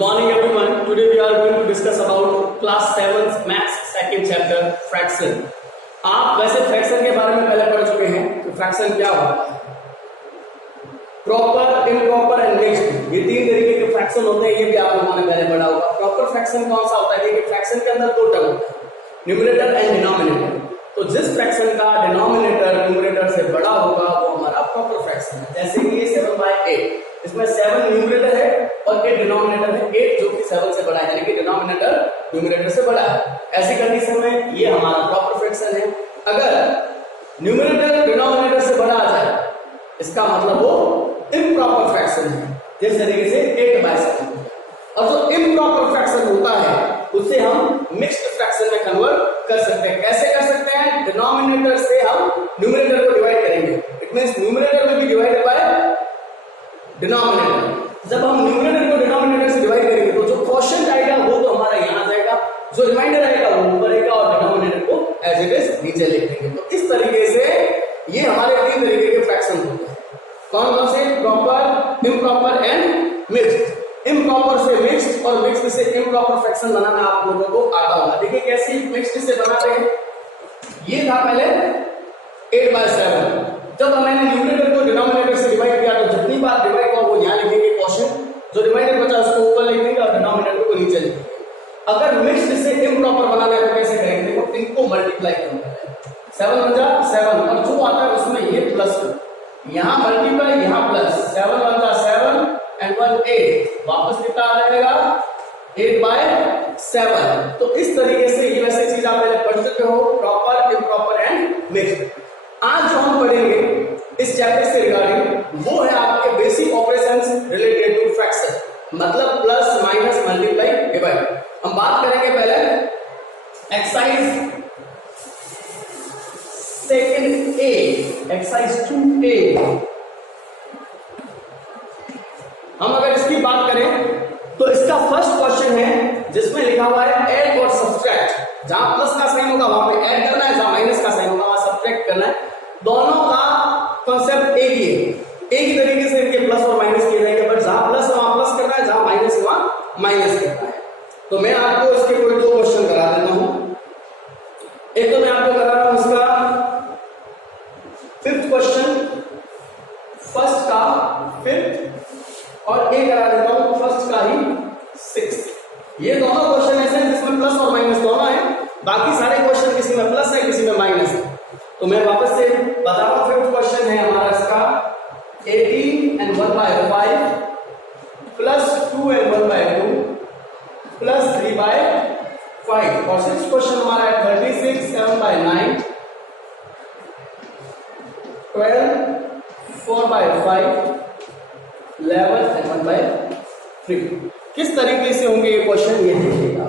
morning everyone. Today we are going to discuss about class 7 maths second chapter fraction. आप वैसे fraction के बारे में पहले पढ़ चुके हैं कि फ्रैक्शन क्या होता है, प्रॉपर, इम्प्रॉपर एंड मिक्स्ड। ये तीन तरीके के फ्रैक्शन होते हैं, ये भी आप लोगों ने पहले पढ़ा होगा। प्रॉपर फ्रैक्शन कौन सा होता है कि फ्रैक्शन के अंदर दो टर्म होता है, न्यूमरेटर एंड डिनोमिनेटर। तो जिस फ्रैक्शन का डिनोमिनेटर न्यूमरेटर से बड़ा होगा वो हमारा प्रॉपर फ्रैक्शन है। जैसे कि 7/8, इसमें 7 न्यूमरेटर है और 8 डिनोमिनेटर है। 8 जो कि 7 से बड़ा है, यानी कि डिनोमिनेटर न्यूमरेटर से बड़ा है। ऐसी कंडीशन में ये हमारा प्रॉपर फ्रैक्शन है। अगर न्यूमरेटर डिनोमिनेटर से बड़ा आ जाए, इसका मतलब वो इम्प्रॉपर फ्रैक्शन है। जिस तरीके से 8/7, और जो इम्प्रॉपर फ्रैक्शन होता है उसे हम मिक्स्ड फ्रैक्शन में कन्वर्ट कर सकते हैं। कैसे कर सकते हैं? डिनोमिनेटर से हम न्यूमरेटर को डिवाइड करेंगे। It means numerator will be divided by denominator. जब हम न्यूमरेटर को डिनोमिनेटर से डिवाइड करेंगे तो जो क्वोशिएंट आएगा वो तो हमारा यहाँ आ जाएगा, जो रिमाइंडर आएगा वो ऊपर आएगा और डिनोमिनेटर को एज इट इज नीचे लिख देंगे। तो इस तरीके से ये हमारे तीन तरीके के फ्रैक्शन होते हैं। कौन कौन से? Proper, improper and mixed. Improper से मिक्स्ड और मिक्स्ड से इम्प्रॉपर फ्रैक्शन बनाना आप लोगों को आता होगा। देखिए कैसे मिक्स्ड से बनाते हैं। ये था पहले 8/7। जब मैंने न्यूमरेटर को डिनोमिनेटर से डिवाइड किया तो जितनी बार डिवाइड हुआ वो यहाँ लिखेंगे क्वोशिएंट, जो रिमाइंडर बचा उसको ऊपर लिख देंगे और डिनोमिनेटर को नीचे लिखेंगे। अगर मिक्स्ड से इम्प्रॉपर बनाना है तो कैसे करेंगे? देखो, इनको मल्टीप्लाई करना है। 7 × 7 और जो आता है उसमें ये प्लस, यहाँ मल्टीप्लाई, यहाँ प्लस। 7 × 7 एंड 1 8, वापस कितना आ जाएगा? 8/7। तो इस तरीके से ये वैसे चीज आप पहले पढ़ चुके हो, प्रॉपर, इम्प्रॉपर एंड मिक्स्ड। आज जो हम पढ़ेंगे इस चैप्टर से रिगार्डिंग वो है आपके basic operations related to fraction, मतलब प्लस, माइनस, मल्टीप्लाई, डिवाइड। हम बात करेंगे पहले एक्सरसाइज सेकंड ए, एक्सरसाइज 2A। हम अगर इसकी बात करें तो इसका फर्स्ट क्वेश्चन है जिसमें लिखा हुआ है ऐड और सब्ट्रैक्ट। जहां प्लस का साइन होगा वहां पे ऐड करना है, जहां माइनस का साइन होगा वहां सब्ट्रैक्ट करना है। दोनों का कॉन्सेप्ट एक ही है, एक ही तरीके से इनके प्लस और माइनस किए जाएंगे, बट जहां प्लस है वहां प्लस करना है, जहां माइनस है वहां माइनस करना है। तो मैं आपको इसके कोई दो क्वेश्चन करा देता हूं। एक तो मैं आपको करा रहा हूं इसका 5th क्वेश्चन, फर्स्ट का 5th, और एक करा देता हूं फर्स्ट का ही 6th। ये दोनों क्वेश्चन ऐसे हैं जिसमें प्लस और माइनस दोनों है, बाकी सारे क्वेश्चन किसी में प्लस है किसी में माइनस है। तो मैं वापस से बता रहा हूं, 5th क्वेश्चन है हमारा इसका 18 and 1/5 प्लस 2 and 1/2 प्लस 3/5, और 6th क्वेश्चन हमारा है 36 7/9 12 4/5 11 and 1/3। किस तरीके से होंगे ये क्वेश्चन, ये देखिएगा।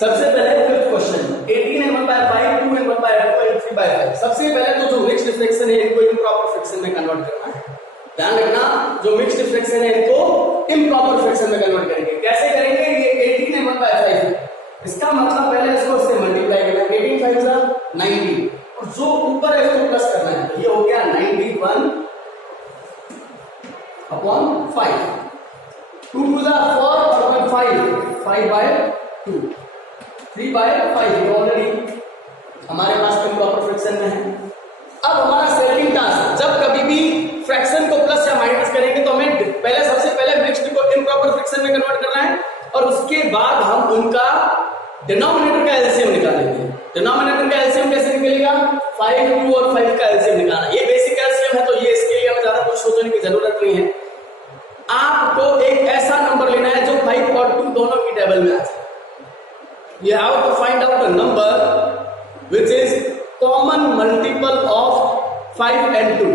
सबसे पहले 5th question 18 and 1/5 2 and 1/2 and 3/5। सबसे पहले तो जो मिक्स्ड फ्रैक्शन है इनको इम्प्रॉपर फ्रैक्शन में कन्वर्ट करना है। ध्यान रखना, जो मिक्स्ड फ्रैक्शन है इनको इम्प्रॉपर फ्रैक्शन में कन्वर्ट करेंगे। कैसे करेंगे? ये 18 and 1/5 है, इसका मतलब पहले इसको इससे मल्टीप्लाई करना है। 18 5 × 90 और जो ऊपर है इसको प्लस करना है। तो ये हो गया 91/5, 2 2 4 और 1 5 5/2 3/5। ऑलरेडी हमारे पास इम्प्रॉपर फ्रैक्शन में है। अब हमारा सेकंड टास्क, जब कभी भी फ्रैक्शन को प्लस या माइनस करेंगे तो हमें पहले सबसे पहले मिक्स्ड को इम्प्रॉपर फ्रैक्शन में कन्वर्ट करना है, और उसके बाद हम उनका डिनोमिनेटर का एलसीएम निकालेंगे। डिनोमिनेटर का एलसीएम कैसे निकलेगा? 5 2 और 5 का एलसीएम निकालना। ये बेसिक एलसीएम है, तो ये इसके लिए हमें ज्यादा कुछ सोचने की जरूरत नहीं है। आपको एक ऐसा नंबर लेना है जो 5 और 2 दोनों की टेबल में आ जाए। You have to find out a number which is common multiple of 5 and 2।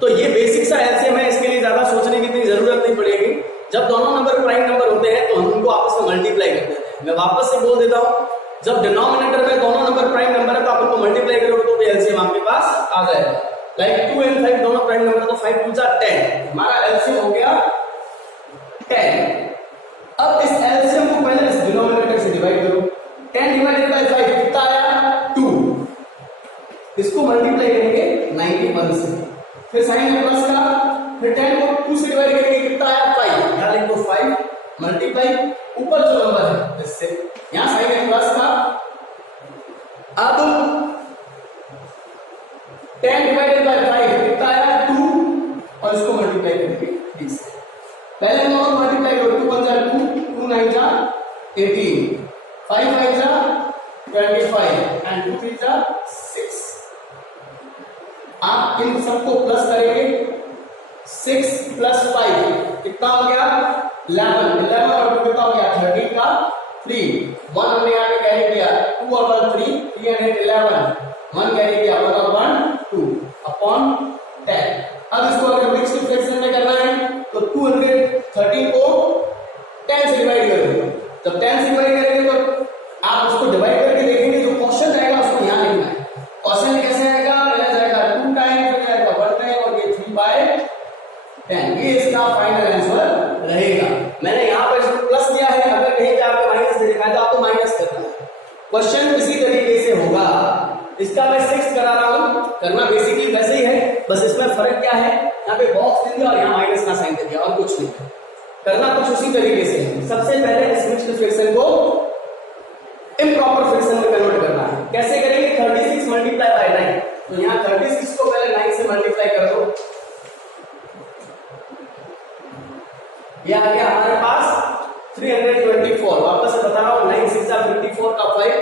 तो ये बेसिक सा एलसीएम है, इसके लिए ज्यादा सोचने की इतनी जरूरत नहीं पड़ेगी। जब दोनों नंबर प्राइम नंबर होते हैं तो हम उनको आपस में मल्टीप्लाई कर देते हैं। मैं वापस से बोल देता हूं, जब डिनोमिनेटर में दोनों नंबर प्राइम नंबर है तो आप उनको मल्टीप्लाई करोगे तो भी एलसीएम आपके पास आ जाएगा। लाइक 2 and 5 दोनों प्राइम नंबर है तो 5 2 × 10, हमारा एलसीएम हो गया 10। अब इस एलसीएम को पहले इस डिनोमिनेटर से डिवाइड करो। 10 डिवाइडेड बाय 5 कितना आया? 2। इसको मल्टीप्लाई करेंगे 91 से, फिर साइन है प्लस का, फिर 10 को 2 से डिवाइड करेंगे कितना आया? 5। यहां लिखो 5 मल्टीप्लाई ऊपर जो नंबर है इससे, यहां साइन है प्लस का। अब 10 डिवाइडेड बाय 5 कितना आया 2, और इसको मल्टीप्लाई करेंगे 3 से। पहले नंबर मल्टीप्लाई करो, 2 1 जा 2, 2 9 जा 18, 5 5 जा 25 एंड 2 3 जा 6। आप इन सबको प्लस करेंगे, 6 प्लस 5 कितना हो गया 11, 11 और 2 कितना हो गया 13 का 3, 1 हमने यहाँ पे कैरी किया 2 और 3 311, 1 कैरी किया 1 और 1 2 अपॉन 10। अब इसको अगर मिक्स्ड फ्रैक्शन में करना है तो 213 को 10 से डिवाइड करोगे। जब 10 से डिवाइड करेंगे तो आप उसको डिवाइड करके देखेंगे, जो क्वेश्चन आएगा उसको यहाँ लिखना है। क्वेश्चन कैसे आएगा, पहले जाएगा 2 टाइम, फिर जाएगा 1 टाइम और ये 3/10, ये इसका फाइनल आंसर रहेगा। मैंने यहाँ पर इसको प्लस दिया है, अगर कहीं पे आपको माइनस दे रखा है तो आपको माइनस करना है। क्वेश्चन इसी तरीके से होगा। इसका मैं 6 करा रहा हूं, करना बेसिकली वैसे ही है, बस इसमें फर्क क्या है, यहाँ पे बॉक्स दे दिया और यहाँ माइनस का साइन दे दिया और कुछ नहीं। करना कुछ उसी तरीके से है। सबसे पहले इस मिक्स्ड फ्रैक्शन को इम्प्रॉपर फ्रैक्शन में कन्वर्ट करना है। कैसे करेंगे, 36 मल्टीप्लाई बाय 9, तो यहाँ 36 को पहले 9 से मल्टीप्लाई कर दो, ये आ गया हमारे पास 324। वापस से बता रहा हूँ, 9 6 54 का 5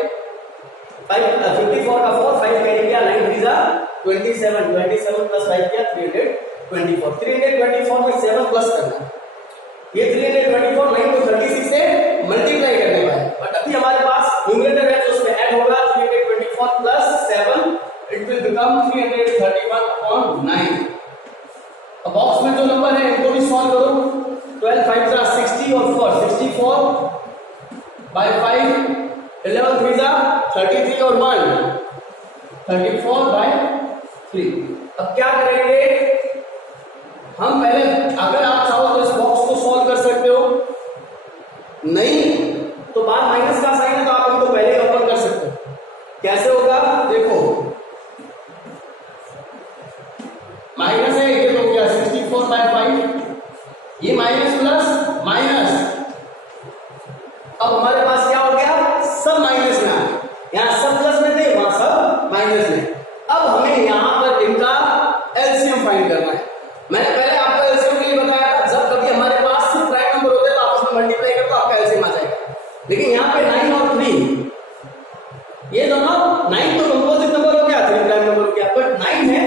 54 का 4 5 कैरी किया, 9 3 27 27 प्लस 5 किया 324 324 में 7 प्लस करना, ये 324 9 को 36 से मल्टीप्लाई करने का है। बट अभी हमारे पास न्यूमरेटर है तो उसमें ऐड होगा 324 plus 7, it will become 331 upon 9। अब बॉक्स में जो नंबर है इनको भी सॉल्व करो, 12 5 जा 60 और 4 64 बाय 5, 11 3 जा 33 और 1 34 बाय 3। अब क्या करेंगे हम, पहले अगर आप चाहो तो इस बॉक्स को सॉल्व कर सकते हो, नहीं तो बाद माइनस का साइन है तो आप इनको पहले ओपन कर सकते हो। कैसे होगा देखो, माइनस है ये तो हो गया 64 बाय 5, ये माइनस प्लस माइनस, अब हमारे पास क्या हो गया सब माइनस में आ गया, यहाँ सब प्लस में थे वहां सब माइनस में। अब हमें यहाँ पर इनका एलसीएम फाइंड करना है। मैंने पहले आपको एलसीएम के लिए बताया था, जब कभी हमारे पास सिर्फ प्राइम नंबर होते हैं तो आपस में मल्टीप्लाई कर तो आपका एलसीएम आ जाएगा। लेकिन यहाँ पे 9 और 3 ये दोनों, 9 तो कंपोजिट नंबर हो गया, 3 प्राइम नंबर हो गया, बट 9 है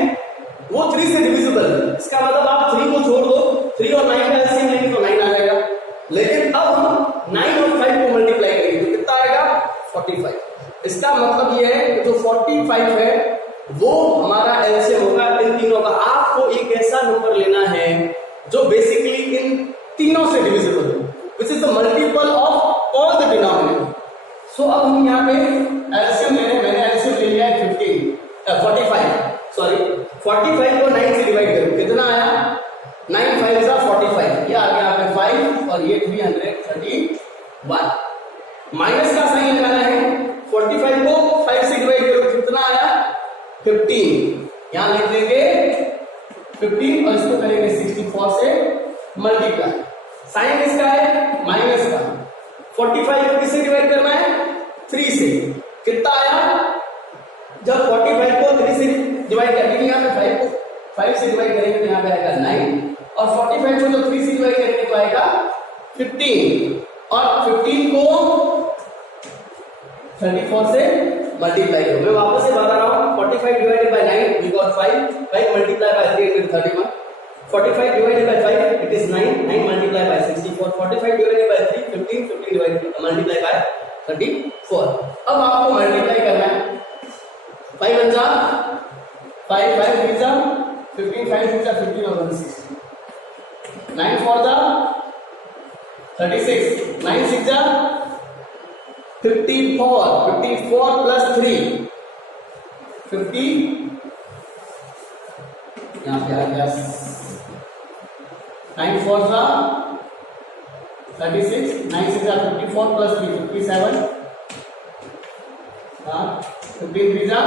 वो 3 से डिविजिबल है। इसका मतलब आप 3 को छोड़ दो, 3 और 9 का एलसीएम लेंगे तो 9 आ जाएगा। लेकिन अब हम 9 और 5 को मल्टीप्लाई करेंगे तो कितना आएगा 45। इसका मतलब ये है कि जो 45 है वो हमारा एलसीएम होगा इन तीनों का। आपको एक ऐसा नंबर लेना है जो बेसिकली इन तीनों से डिविजिबल है, which is the multiple of all the denominator. So अब हम यहाँ पे एलसीएम मैंने एलसीएम ले लिया है 45 सॉरी 45 को 9 से डिवाइड करो, कितना आया 9 5 जा 45, ये आ गया यहाँ पे 5 और ये 331। माइनस का साइन लगाना है, 45 को 5 से डिवाइड करो, कितना आया 15, यहां लिख देंगे 15 और इसको करेंगे 64 से मल्टीप्लाई। साइन इसका है माइनस का, 45 को किससे डिवाइड करना है 3 से, कितना आया, जब 45 को 3 से डिवाइड करेंगे यहाँ पे 5 को 5 से डिवाइड करेंगे तो यहाँ पे आएगा 9 और 45 को जो 3 से डिवाइड करेंगे तो आएगा 15 और 15 को 34 से मल्टीप्लाई करो। मैं वापस से बता रहा हूँ, 45 divided by 9 we got 5 multiply by 331, 45 divided by 5 it is 9 multiply by 64, 45 divided by 3 15 divided multiply by 34। अब आपको मल्टीप्लाई करना है, 5 1 जा 5 5 3 जा 15 5 3 जा 15 और 1 60, 9 4 जा 36, 9 6 जा 54 प्लस 3 50, यहाँ पे आ गया 9 4 जा 36, 9 6 जा 54 प्लस 3 57, 15 3 जा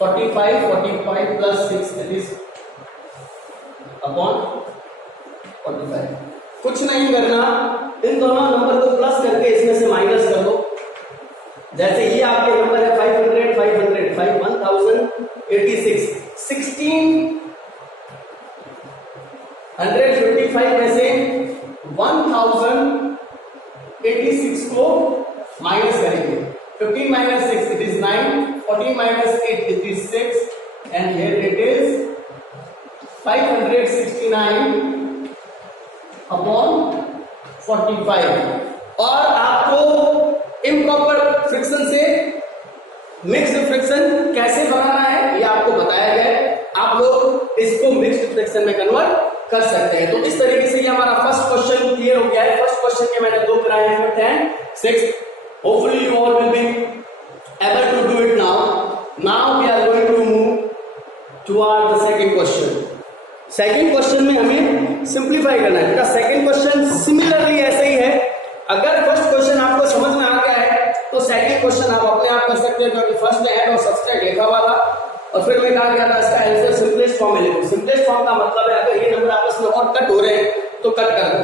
45 प्लस 6 इट इज अपॉन 45। कुछ नहीं करना, इन दोनों नंबर को प्लस करके इसमें से माइनस कर दो। जैसे ये आपके नंबर है 500, 500, 1086, 1655 में से 1086 को माइनस करेंगे। 15 minus 6 it is 9, 14 minus 8 it is 6, and here it is 569 upon 45। और आपको इम्प्रॉपर फ्रिक्शन से मिक्स्ड फ्रिक्शन कैसे बनाना है ये आपको बताया गया है। आप लोग इसको मिक्स्ड फ्रिक्शन में कन्वर्ट कर सकते हैं। तो इस तरीके से ये हमारा फर्स्ट क्वेश्चन क्लियर हो गया है। फर्स्ट क्वेश्चन के मैंने दो कराए हैं, 5th and 6th। Hopefully you all will be able to do it now. Now we are going to move toward the second question. Second question में हमें सिंप्लीफाई करना है। बेटा सेकेंड क्वेश्चन सिमिलरली ऐसे ही है। अगर फर्स्ट क्वेश्चन आपको समझ में आ गया है तो सेकेंड क्वेश्चन आप अपने आप कर सकते हैं, क्योंकि फर्स्ट में ऐड और सब्सट्रैक्ट लिखा हुआ था और फिर मैं कहा गया था इसका आंसर सिंपलेस्ट फॉर्म में लिखो। सिंपलेस्ट फॉर्म का मतलब है अगर ये नंबर आपस में और कट हो रहे हैं तो कट कर दो,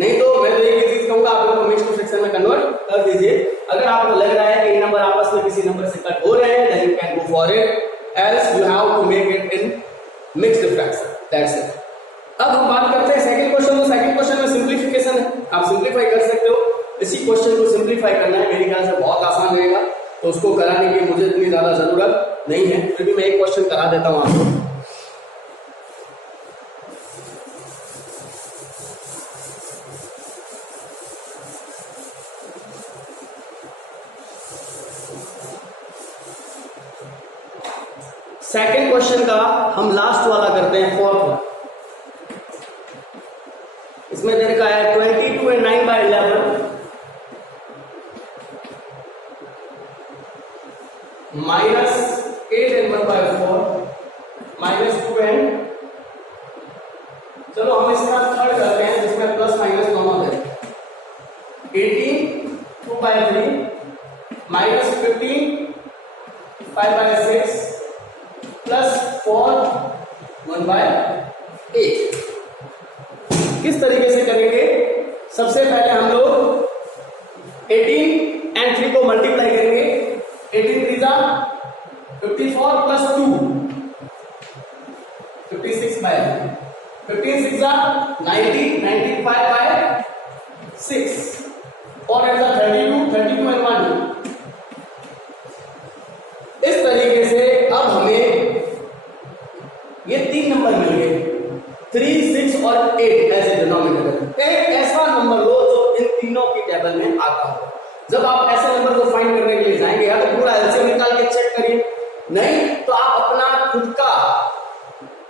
नहीं तो मैं तो एक चीज कहूंगा आप लोग को मिक्स्ड फ्रैक्शन में कन्वर्ट कर दीजिए। अगर आपको लग रहा है कि ये नंबर आपस में किसी नंबर से कट हो रहे हैं then you can go for it, else you have to make it in mixed fraction. That's it. अब हम बात करते हैं सेकंड क्वेश्चन। तो सेकंड क्वेश्चन में सिंपलीफिकेशन है, आप सिंपलीफाई कर सकते हो। इसी क्वेश्चन को सिंपलीफाई करना है, मेरे ख्याल से बहुत आसान रहेगा, तो उसको कराने की मुझे इतनी ज्यादा जरूरत नहीं है, फिर भी मैं एक क्वेश्चन करा देता हूं आपको। सेकंड क्वेश्चन का हम लास्ट वाला करते हैं, फोर्थ वाला। इसमें दे रखा है 22 and 9/11 minus 8 and 1/4 minus 2 and, चलो हम इसका थर्ड करते हैं जिसमें प्लस माइनस दोनों है। 18 2/3 minus 15 5/6 प्लस 4 1/8। किस तरीके से करेंगे? सबसे पहले हम लोग 18 and 3 को मल्टीप्लाई करेंगे। 18 3 जा 54 प्लस 2 56/3, 15 6 जा 90, 95/6 और ऐसा 32 and 1। इस तरीके से अब हमें ये तीन नंबर मिल गए, 3 6 और 8 एज ए डिनोमिनेटर। एक ऐसा नंबर लो जो इन तीनों की टेबल में आता हो। जब आप ऐसे नंबर को फाइंड करने के लिए जाएंगे या तो पूरा एलसीएम निकाल के चेक करिए, नहीं तो आप अपना खुद का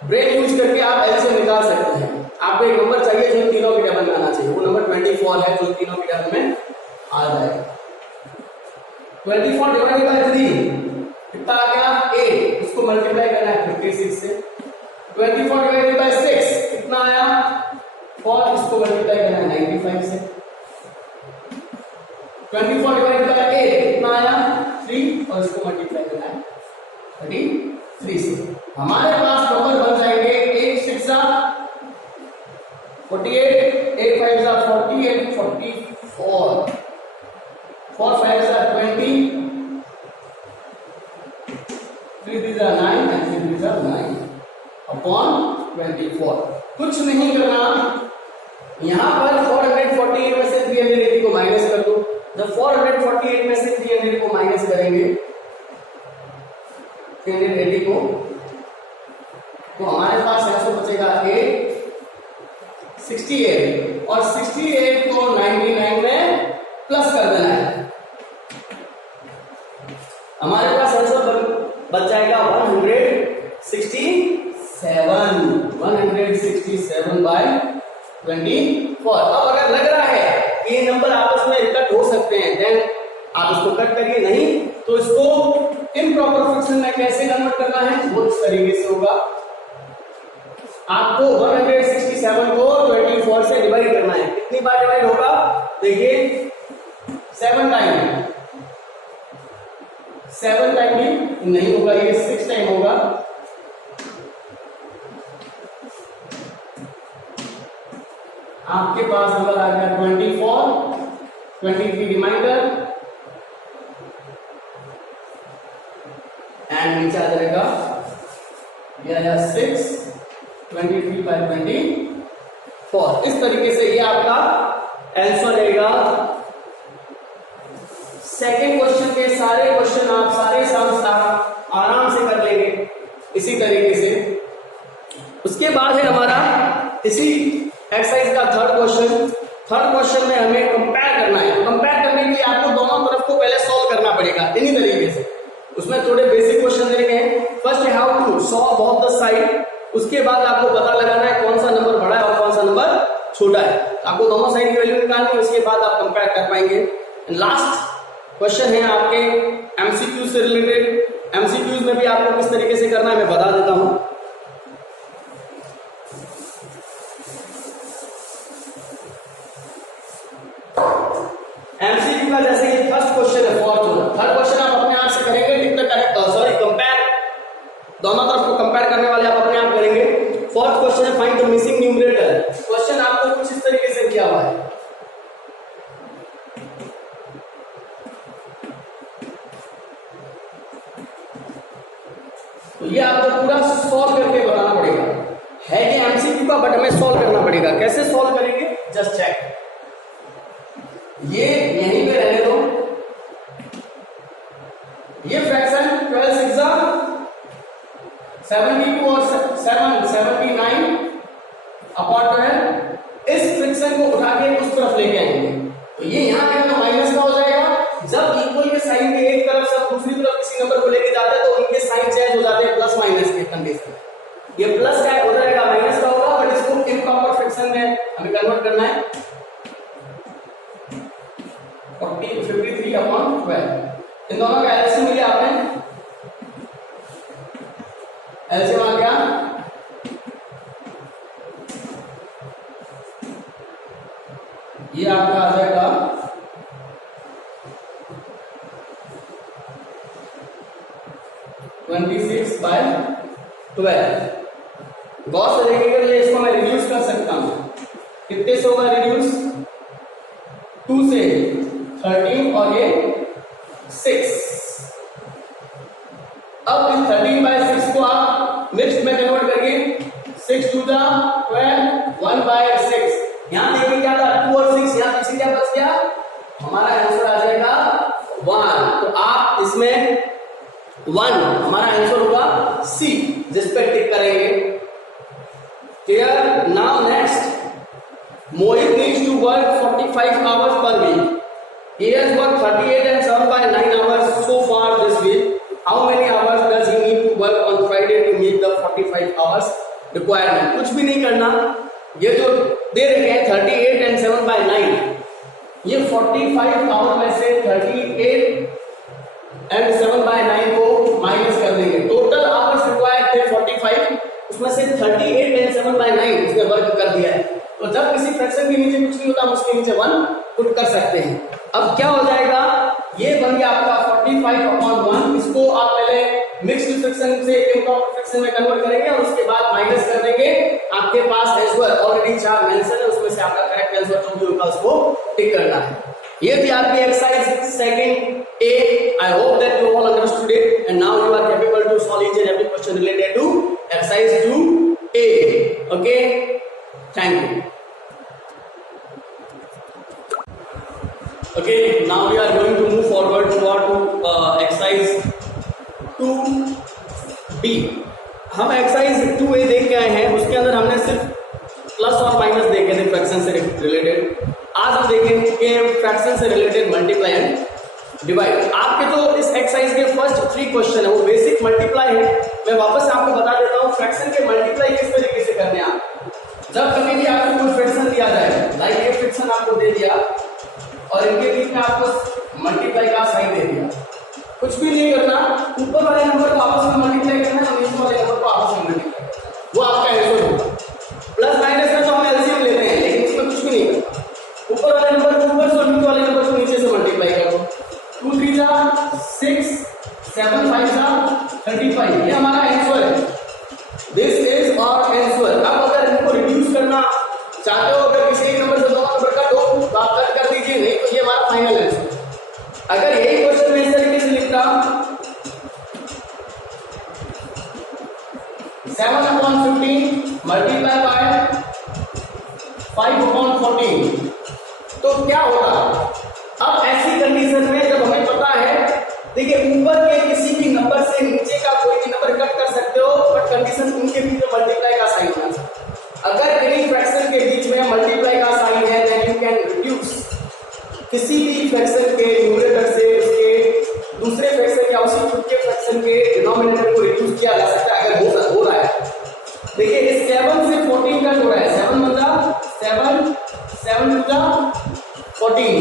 ब्रेन यूज करके आप एलसीएम निकाल सकते हैं। आपको एक नंबर चाहिए जो तीनों की टेबल में आना चाहिए, वो नंबर 24 है जो तीनों की टेबल में आ जाएगा। 24 डिवाइडेड बाय 3 कितना आ गया? 8। उसको मल्टीप्लाई करना है 56 से। 24 डिवाइडेड बाय 6 कितना आया? 4। इसको मल्टीप्लाई करना है 95 से। 24 डिवाइडेड बाय 8 कितना आया? 3 और इसको मल्टीप्लाई करना है 33 से। हमारे पास नंबर बन जाएंगे 8 6 जा 48, 8 5 जा 40 and 44, 4 5 जा 20, 3 3 जा 9 and 3 3 जा 9 अपॉन 24। कुछ नहीं करना, यहां पर 448 में से 380 को माइनस कर दो। जब 448 में से 300 को माइनस करेंगे 380 को, तो हमारे पास ऐसा बचेगा 8 68 और 68 को 99 में प्लस कर देना है। हमारे पास आंसर बच जाएगा 167/24। अब अगर लग रहा है कि ये नंबर आपस में कट हो सकते हैं देन आप इसको कट करिए, नहीं तो इसको इम्प्रॉपर फ्रैक्शन में कैसे कन्वर्ट करना है वो इस तरीके से होगा। आपको 167 को 24 से डिवाइड करना है। कितनी बार डिवाइड होगा? देखिए 7 टाइम। 7 टाइम भी नहीं होगा, ये 6 टाइम होगा। आपके पास नंबर आ गया 24, 23 रिमाइंडर एंड नीचे आ जाएगा ये आया 6, 23 by 24। इस तरीके से ये आपका आंसर रहेगा। सेकेंड क्वेश्चन के सारे क्वेश्चन आप सारे सम्स आराम से कर लेंगे इसी तरीके से। उसके बाद है हमारा इसी एक्सरसाइज का थर्ड क्वेश्चन। थर्ड क्वेश्चन में हमें कंपेयर करना है। कंपेयर करने के लिए आपको दोनों तरफ को पहले सॉल्व करना पड़ेगा इन्हीं तरीके से। उसमें थोड़े बेसिक क्वेश्चन दे रखे हैं। First how to solve both the side, उसके बाद आपको पता लगाना है कौन सा नंबर बड़ा है और कौन सा नंबर छोटा है। आपको दोनों साइड की वैल्यू निकालनी है, उसके बाद आप कंपेयर कर पाएंगे। लास्ट क्वेश्चन है आपके एमसीक्यू से रिलेटेड। एमसीक्यूज में भी आपको किस तरीके से करना है मैं बता देता हूं। एमसीक्यू का जैसे ये फर्स्ट क्वेश्चन है फोर्थ, थर्ड क्वेश्चन आप अपने आप से करेंगे। Tick the correct sorry compare, दोनों तरफ को कंपेयर करने वाले आप अपने आप करेंगे। फोर्थ क्वेश्चन है find the missing numerator. Question आपको कुछ इस तरीके से किया हुआ है। तो ये आपको पूरा सॉल्व करके बताना पड़ेगा। है ये एमसीक्यू का बट हमें सॉल्व करना पड़ेगा। कैसे सॉल्व करेंगे जस्ट चेक। ये यहीं पे रहने दो। ये फ्रैक्शन 12 6 72 और 7 79 अपॉन 12। इस फ्रैक्शन को उठा के उस तरफ लेके आएंगे तो ये यहाँ पे ना माइनस का हो जाएगा। जब इक्वल के साइन के एक तरफ से दूसरी तरफ किसी नंबर को लेके जाते हैं तो उनके साइन चेंज हो जाते हैं प्लस माइनस के कंडीशन में। ये प्लस का हो जाएगा माइनस का होगा, बट इसको इम्प्रॉपर फ्रैक्शन में हमें कन्वर्ट करना है। 53 अपॉन 12 इन दोनों का एलसीएम लिया आपने। एलसीएम आ गया ये आपका आ जाएगा 26 by 12। गॉस से देखिए ये इसको मैं रिड्यूस कर सकता हूं। कितने से होगा रिड्यूस? 2 से 13 और ये 6। अब इस 13 by 6 को आप मिक्स में कन्वर्ट करिए। 6 2 12 1 by 6। यहां देखिए क्या था 2 और 6, यहां पीछे क्या बच गया? हमारा आंसर आ जाएगा 1। तो आप इसमें 1 हमारा आंसर होगा सी, जिस पे टिक करेंगे। Clear? Now next, Mohit needs to work 45 hours per week. He has worked 38 and 7 by 9 hours so far this week. How many hours does he need to work on Friday to meet the 45 hours requirement? कुछ भी नहीं करना। ये जो दे रखे हैं 38 and 7 by 9, ये 45 our में से 38 and 7 by 9 को माइनस कर देंगे। टोटल आवर्स रिक्वायर्ड थे 45, उसमें से 38 and 7 by 9 उसने वर्क कर दिया है। तो जब किसी फ्रैक्शन के नीचे कुछ नहीं होता हम उसके नीचे 1 पुट कर सकते हैं। अब क्या हो जाएगा? ये बन गया आपका 45 अपॉन 1। इसको आप पहले मिक्स्ड फ्रैक्शन से इम्प्रॉपर फ्रैक्शन में कन्वर्ट करेंगे और उसके बाद माइनस कर देंगे। आपके पास आंसर ऑलरेडी 4 मेंशन है, उसमें से आपका करेक्ट आंसर जो भी होगा उसको टिक करना है। ये थी आपकी exercise second A. I hope that you all understood it and now you are capable to solve each and every question related to exercise 2A। Okay, thank you. Okay, now we are going to move forward to exercise 2B। हम exercise 2A देख के आए हैं, उसके अंदर हमने सिर्फ plus और माइनस देखे थे फ्रैक्शन से रिलेटेड। आज हम देखेंगे फ्रैक्शन से रिलेटेड मल्टीप्लाई एंड डिवाइड। आपके जो इस एक्सरसाइज के फर्स्ट 3 क्वेश्चन है वो बेसिक मल्टीप्लाई है। मैं वापस आपको बता देता हूँ फ्रैक्शन के मल्टीप्लाई किस तरीके से करने हैं। आप जब कभी भी आपको कोई फ्रैक्शन दिया जाए, लाइक ये फ्रैक्शन आपको दे दिया और इनके बीच में आपको मल्टीप्लाई का साइन दे दिया, कुछ भी नहीं करना। ऊपर वाले नंबर को आपस में मल्टीप्लाई करना है और नीचे वाले नंबर को आपस में मल्टीप्लाई करना, वो आपका आंसर होगा। प्लस माइनस में तो हम एलसीएम लेते हैं, लेकिन इसमें कुछ भी नहीं करना। ऊपर वाले नंबर को ऊपर से और नीचे वाले नंबर को नीचे से मल्टीप्लाई करो। 2 3 जा 6, 7 5 जा 35। ये हमारा आंसर है। This is our answer. अब अगर इनको रिड्यूस करना चाहते हो, अगर किसी फाइनल आंसर। अगर यही क्वेश्चन मैं इस तरीके से लिखता 7/15 मल्टीप्लाई बाय 5/14, तो क्या होगा? अब ऐसी कंडीशन में जब हमें पता है, देखिए ऊपर के किसी भी नंबर से नीचे का कोई भी नंबर कट कर सकते हो, बट कंडीशन उनके बीच में मल्टीप्लाई का साइन होना चाहिए। अगर एनी फ्रैक्शन के बीच में मल्टीप्लाई का साइन है, देन यू कैन रिड्यूस किसी भी फ्रैक्शन के न्यूमरेटर से उसके दूसरे फ्रैक्शन या उसी खुद के फ्रैक्शन के डिनोमिनेटर को रिड्यूस किया जा सकता है, अगर हो रहा है। देखिए इस 7 से 14 कट हो रहा है, 7 बन जा 7, 7 टू जा 14,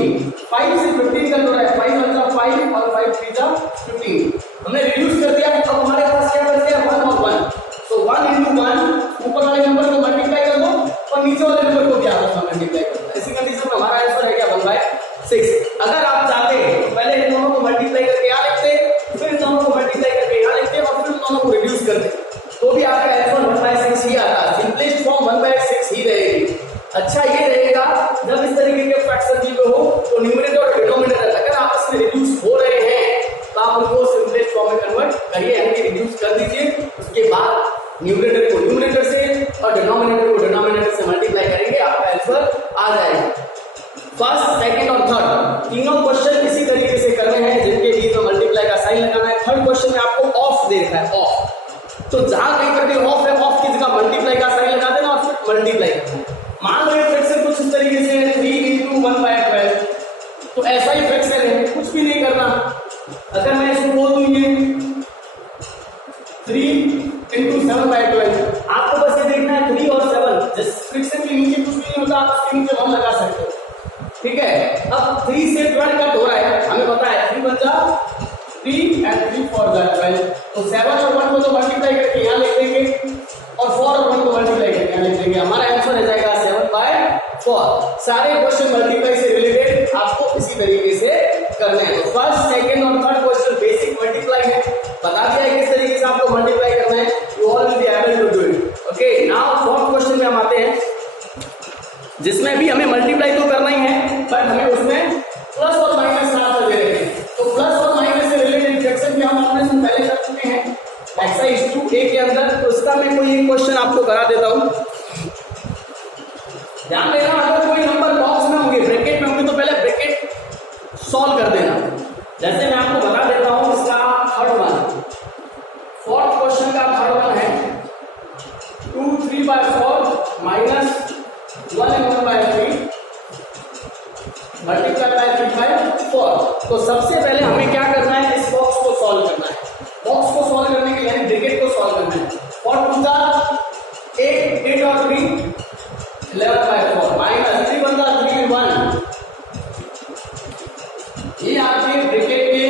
5 से 15 कट हो रहा है, 5 बन जा 5 और 5 3 जा 15। हमने रिड्यूस कर दिया, अब हमारे पास क्या बच गया? 1 और 1। सो 1 into 1, ऊपर वाले नंबर को मल्टीप्लाई कर दो और नीचे वाले नंबर को क्या आपस में मल्टीप्लाई कर दो। इसी कंडीशन में हमारा आंसर है क्या? 1/6। अगर आप चाहते तो पहले इन दोनों को मल्टीप्लाई करके यहाँ लिखते, फिर इन दोनों को मल्टीप्लाई करके यहाँ लिखते और फिर इन दोनों को रिड्यूस करते, तो भी आपका आंसर 1/6 ही आता। सिंपलेस्ट फॉर्म 1/6 ही रहेगी। अच्छा ये रहेगा जब इस तरीके के फ्रैक्शन जी हो तो न्यूमरेटर और डिनोमिनेटर अगर आपस में रिड्यूस हो रहे हैं तो आप उनको सिंपलेस्ट फॉर्म में कन्वर्ट करिए, यानी रिड्यूस कर दीजिए। उसके बाद न्यूमरेटर को न्यूमरेटर से और डिनोमिनेटर को डिनोमिनेटर से मल्टीप्लाई करेंगे, आपका आंसर आ जाएगा। फर्स्ट, सेकंड और थर्ड तीनों क्वेश्चन इसी तरीके से करने हैं, जिनके बीच में मल्टीप्लाई का साइन लगाना है। थर्ड क्वेश्चन में आपको ऑफ दे रखा है, ऑफ, तो जहां कहीं पर भी ऑफ है, ऑफ की जगह मल्टीप्लाई का साइन लगा देना और फिर मल्टीप्लाई करना है। मान लो ये फ्रैक्शन कुछ इस तरीके से है 3 into 1/12, तो ऐसा ही फ्रैक्शन है, कुछ भी नहीं करना। अगर मैं इसको बोल दूं ये 3 into 7/12, आपको बस ये देखना है 3 और 7, जिस फ्रैक्शन के नीचे कुछ भी नहीं होता आप उसके नीचे 1 लगा सकते हो, ठीक है। अब 3 से 12 कट हो रहा है, हमें पता है 3 बन जा 3 and 3 4 जा 12, तो 7 और 1 को तो मल्टीप्लाई करके यहाँ लिख देंगे और 4 और 1 को मल्टीप्लाई करके यहाँ लिख देंगे, हमारा आंसर हो जाएगा 7/4। सारे क्वेश्चन मल्टीप्लाई से रिलेटेड आपको इसी तरीके से करने हैं। तो फर्स्ट, सेकंड और थर्ड क्वेश्चन बेसिक मल्टीप्लाई है, बता दिया है किस तरीके से आपको मल्टीप्लाई करना है, you all will be able to do it. Okay, now fourth question में हम आते हैं, जिसमें भी हमें मल्टीप्लाई तो करना ही है, बट हमें उसमें प्लस और माइनस साथ में दे रहे हैं। तो प्लस और माइनस से रिलेटेड फ्रैक्शन भी हम ऑपरेशन पहले कर चुके हैं एक्सरसाइज 2A के अंदर, तो इसका मैं कोई एक क्वेश्चन आपको करा देता हूं। ध्यान देना, अगर कोई नंबर बॉक्स में होंगे, ब्रैकेट में होंगे, तो पहले ब्रैकेट सॉल्व कर देना। जैसे मैं आपको बता देता हूं इसका थर्ड वन, फोर्थ क्वेश्चन का थर्ड वन है 2 3/4 माइनस 1 and 1/3 मल्टीप्लाई बाय 3/4। तो सबसे पहले हमें क्या करना है? इस बॉक्स को सॉल्व करना है। बॉक्स को सॉल्व करने के लिए यानी ब्रैकेट को सॉल्व करना है। 4 2 जा 8 और 3 11/4 माइनस 3 बन जा 3 and 1, ये आपके ब्रैकेट के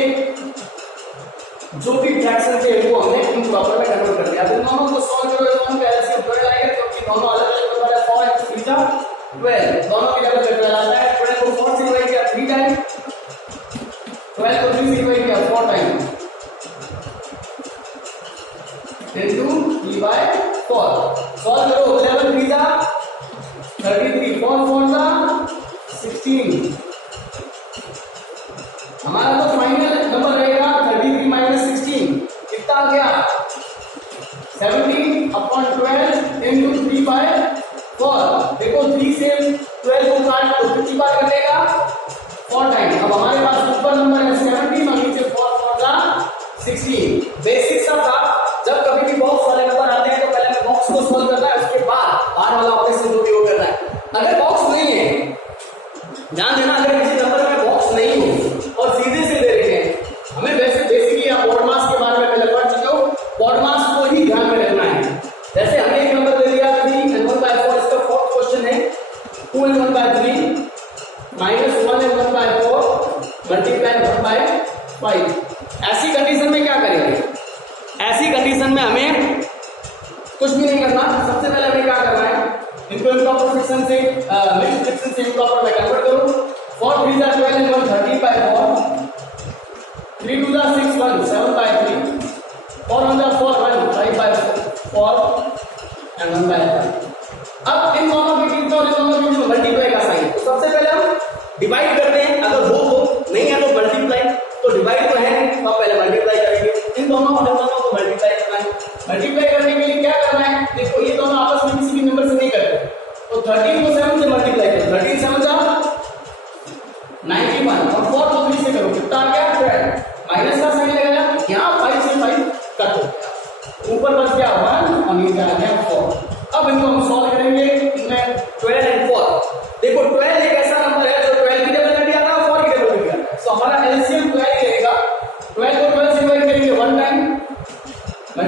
जो भी फ्रैक्शन थे वो हमने इम्प्रॉपर में कन्वर्ट कर दिया। अब दोनों को सॉल्व करो, दोनों का एलसीएम 12 आएगा, क्योंकि दोनों अलग अलग नंबर है। 4 and 3 जा 12, दोनों की डबल करके आता है। 12 को 4 से डिवाइड किया 3 टाइम, 12 को 3 से डिवाइड किया 4 टाइम, into 3/4। सॉल्व करो, 11 3 जा 33, 4 4 जा 16। हमारा तो फाइनल नंबर रहेगा 33 माइनस 16, कितना आ गया? 17/12 into 3/4। देखो 3 से 12 को काट तो कितनी बार कटेगा? 4 टाइम। अब हमारे पास ऊपर नंबर है 17 और नीचे 4 4 जा 16। बेसिक सा था, जब कभी भी बॉक्स वाले नंबर आते हैं तो पहले हमें बॉक्स को सॉल्व करना है, उसके बाद बाहर वाला ऑपरेशन जो भी वो करना है। अगर बॉक्स नहीं है, ध्यान देना, अगर किसी नंबर में बॉक्स नहीं हो और सीधे से दे रखे हैं, हमें वैसे बेसिकली आप बॉड मास के बारे में पहले पढ़ चुके हो, बॉड मास को ही ध्यान में रखना है। जैसे हमने एक नंबर दे दिया 3 and 1/4, इसका फोर्थ क्वेश्चन है 2 and 1/3 माइनस 1 and 1/4 मल्टीप्लाई 1/5। ऐसी कंडीशन में क्या करेंगे? ऐसी कंडीशन में हमें कुछ भी नहीं करना, सबसे पहले हमें क्या करना है? इनको इम्प्रॉपर फ्रैक्शन से मिक्स्ड फ्रैक्शन से इम्प्रॉपर में कन्वर्ट करो। 4 3 जा 12 and 1 30/4, 3 2 जा 6 1 7/3, 4 1 जा 4 1 5/4 and 1/5। अब इन दोनों के बीच और इन दोनों के बीच मल्टीप्लाई का साइन, तो सबसे पहले हम डिवाइड करते हैं। अगर वो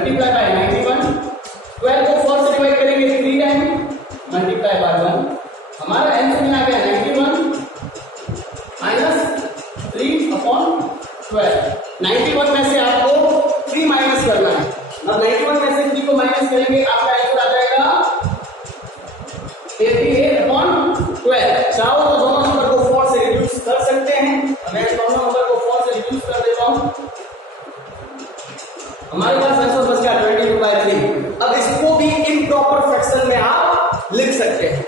मल्टीप्लाई बाय 91, 12 को 4 से डिवाइड करेंगे 3 टाइम, मल्टीप्लाई बाय 1, हमारा आंसर में आ गया 91 माइनस 3/12। 91 में से आपको 3 माइनस करना है। अब 91 में से 3 को माइनस करेंगे, आपका आंसर आ जाएगा 88/12। चाहो तो दोनों नंबर को 4 से रिड्यूस कर सकते हैं, मैं दोनों नंबर को 4 से रिड्यूस कर देता हूं, हमारे पास आंसर बच गया 22/3। अब इसको भी इम्प्रॉपर फ्रैक्शन में आप लिख सकते हैं,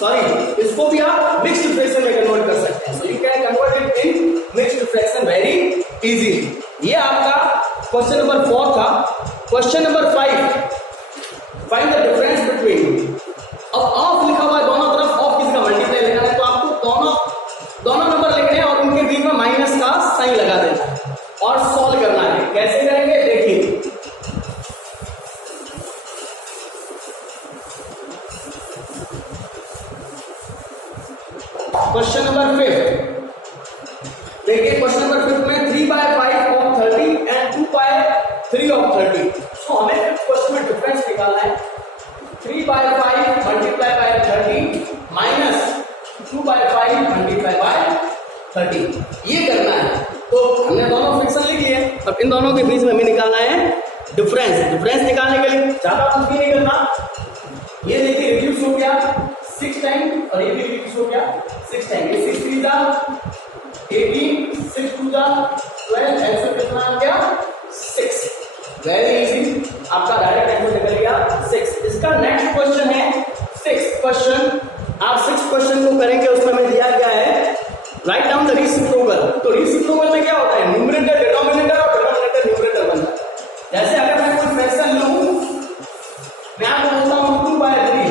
सॉरी इसको भी आप मिक्स्ड फ्रैक्शन में कन्वर्ट कर सकते हैं। So you can convert it in mixed fraction very easily. ये आपका क्वेश्चन नंबर 4 था। Question number 5, find the difference between. अब ऑफ लिखा हुआ है दोनों तरफ, ऑफ किसी का मल्टीप्लाई लगाना है, तो आपको दोनों नंबर लिखने हैं और उनके बीच में माइनस का साइन लगा देना है और सॉल्व करना है। कैसे करेंगे देखिए, क्वेश्चन नंबर 5 देखिए, क्वेश्चन नंबर 5 में 3/5 of 30 and 2/3 of 30। सो हमें क्वेश्चन में डिफरेंस निकालना है। 3/5 multiply by 30 minus 2/5 multiply by 30, ये करना है। तो हमने दोनों फ्रैक्शन लिख लिए, अब इन दोनों के बीच में हमें निकालना है डिफरेंस। डिफरेंस निकालने के लिए ज्यादा कुछ भी नहीं करना, ये देखिए रिड्यूस हो गया 6 टाइम और ये भी रिड्यूस हो गया 6 टाइम, ये 6 3 जा 18, 6 2 जा 12, आंसर कितना आ गया 6। वेरी इजी, आपका डायरेक्ट आंसर निकल गया 6। इसका नेक्स्ट क्वेश्चन है 6th क्वेश्चन। आप 6th क्वेश्चन को करेंगे, उसमें हमें दिया गया है राइट डाउन द रेसिप्रोकल। तो रेसिप्रोकल में क्या होता है, न्यूमरेटर डिनोमिनेटर और डिनोमिनेटर न्यूमरेटर बनता है। जैसे अगर मैं कोई फ्रैक्शन लूं, मैं आपको बोलता हूं 2/3,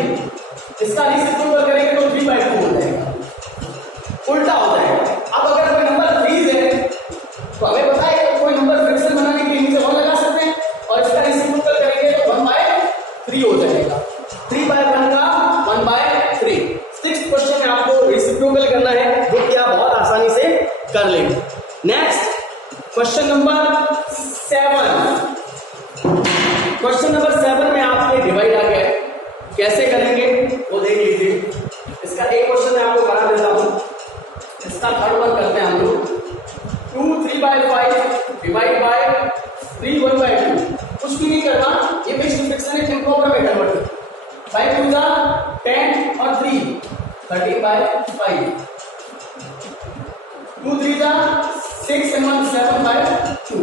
इसका रेसिप्रोकल करेंगे तो 3/2 हो जाएगा, उल्टा हो जाएगा। अब अगर कोई नंबर 3 है तो हमें पता है कि कोई नंबर फ्रैक्शन बनाने के लिए नीचे 1 लगा सकते हैं और इसका रेसिप्रोकल करेंगे तो 1/3 हो जाएगा। 3/1 का 1/3। 6th क्वेश्चन में आपको रेसिप्रोकल करना है, जो कि आप बहुत आसानी से कर लेंगे। Next question number 7। Question number 7 में आपके डिवाइड आ गया, कैसे करेंगे वो देख लीजिए। इसका एक क्वेश्चन मैं आपको करा देता हूं, इसका थर्ड वन करते हैं हम लोग। 2 3/5 डिवाइड बाय 3 1/2, कुछ भी नहीं करना, ये मिक्स्ड फ्रैक्शन है, इम्प्रॉपर में कन्वर्ट कर। 5 2 जा 10 और 3 13/5, 2 3 जा 6 and 1 7/2।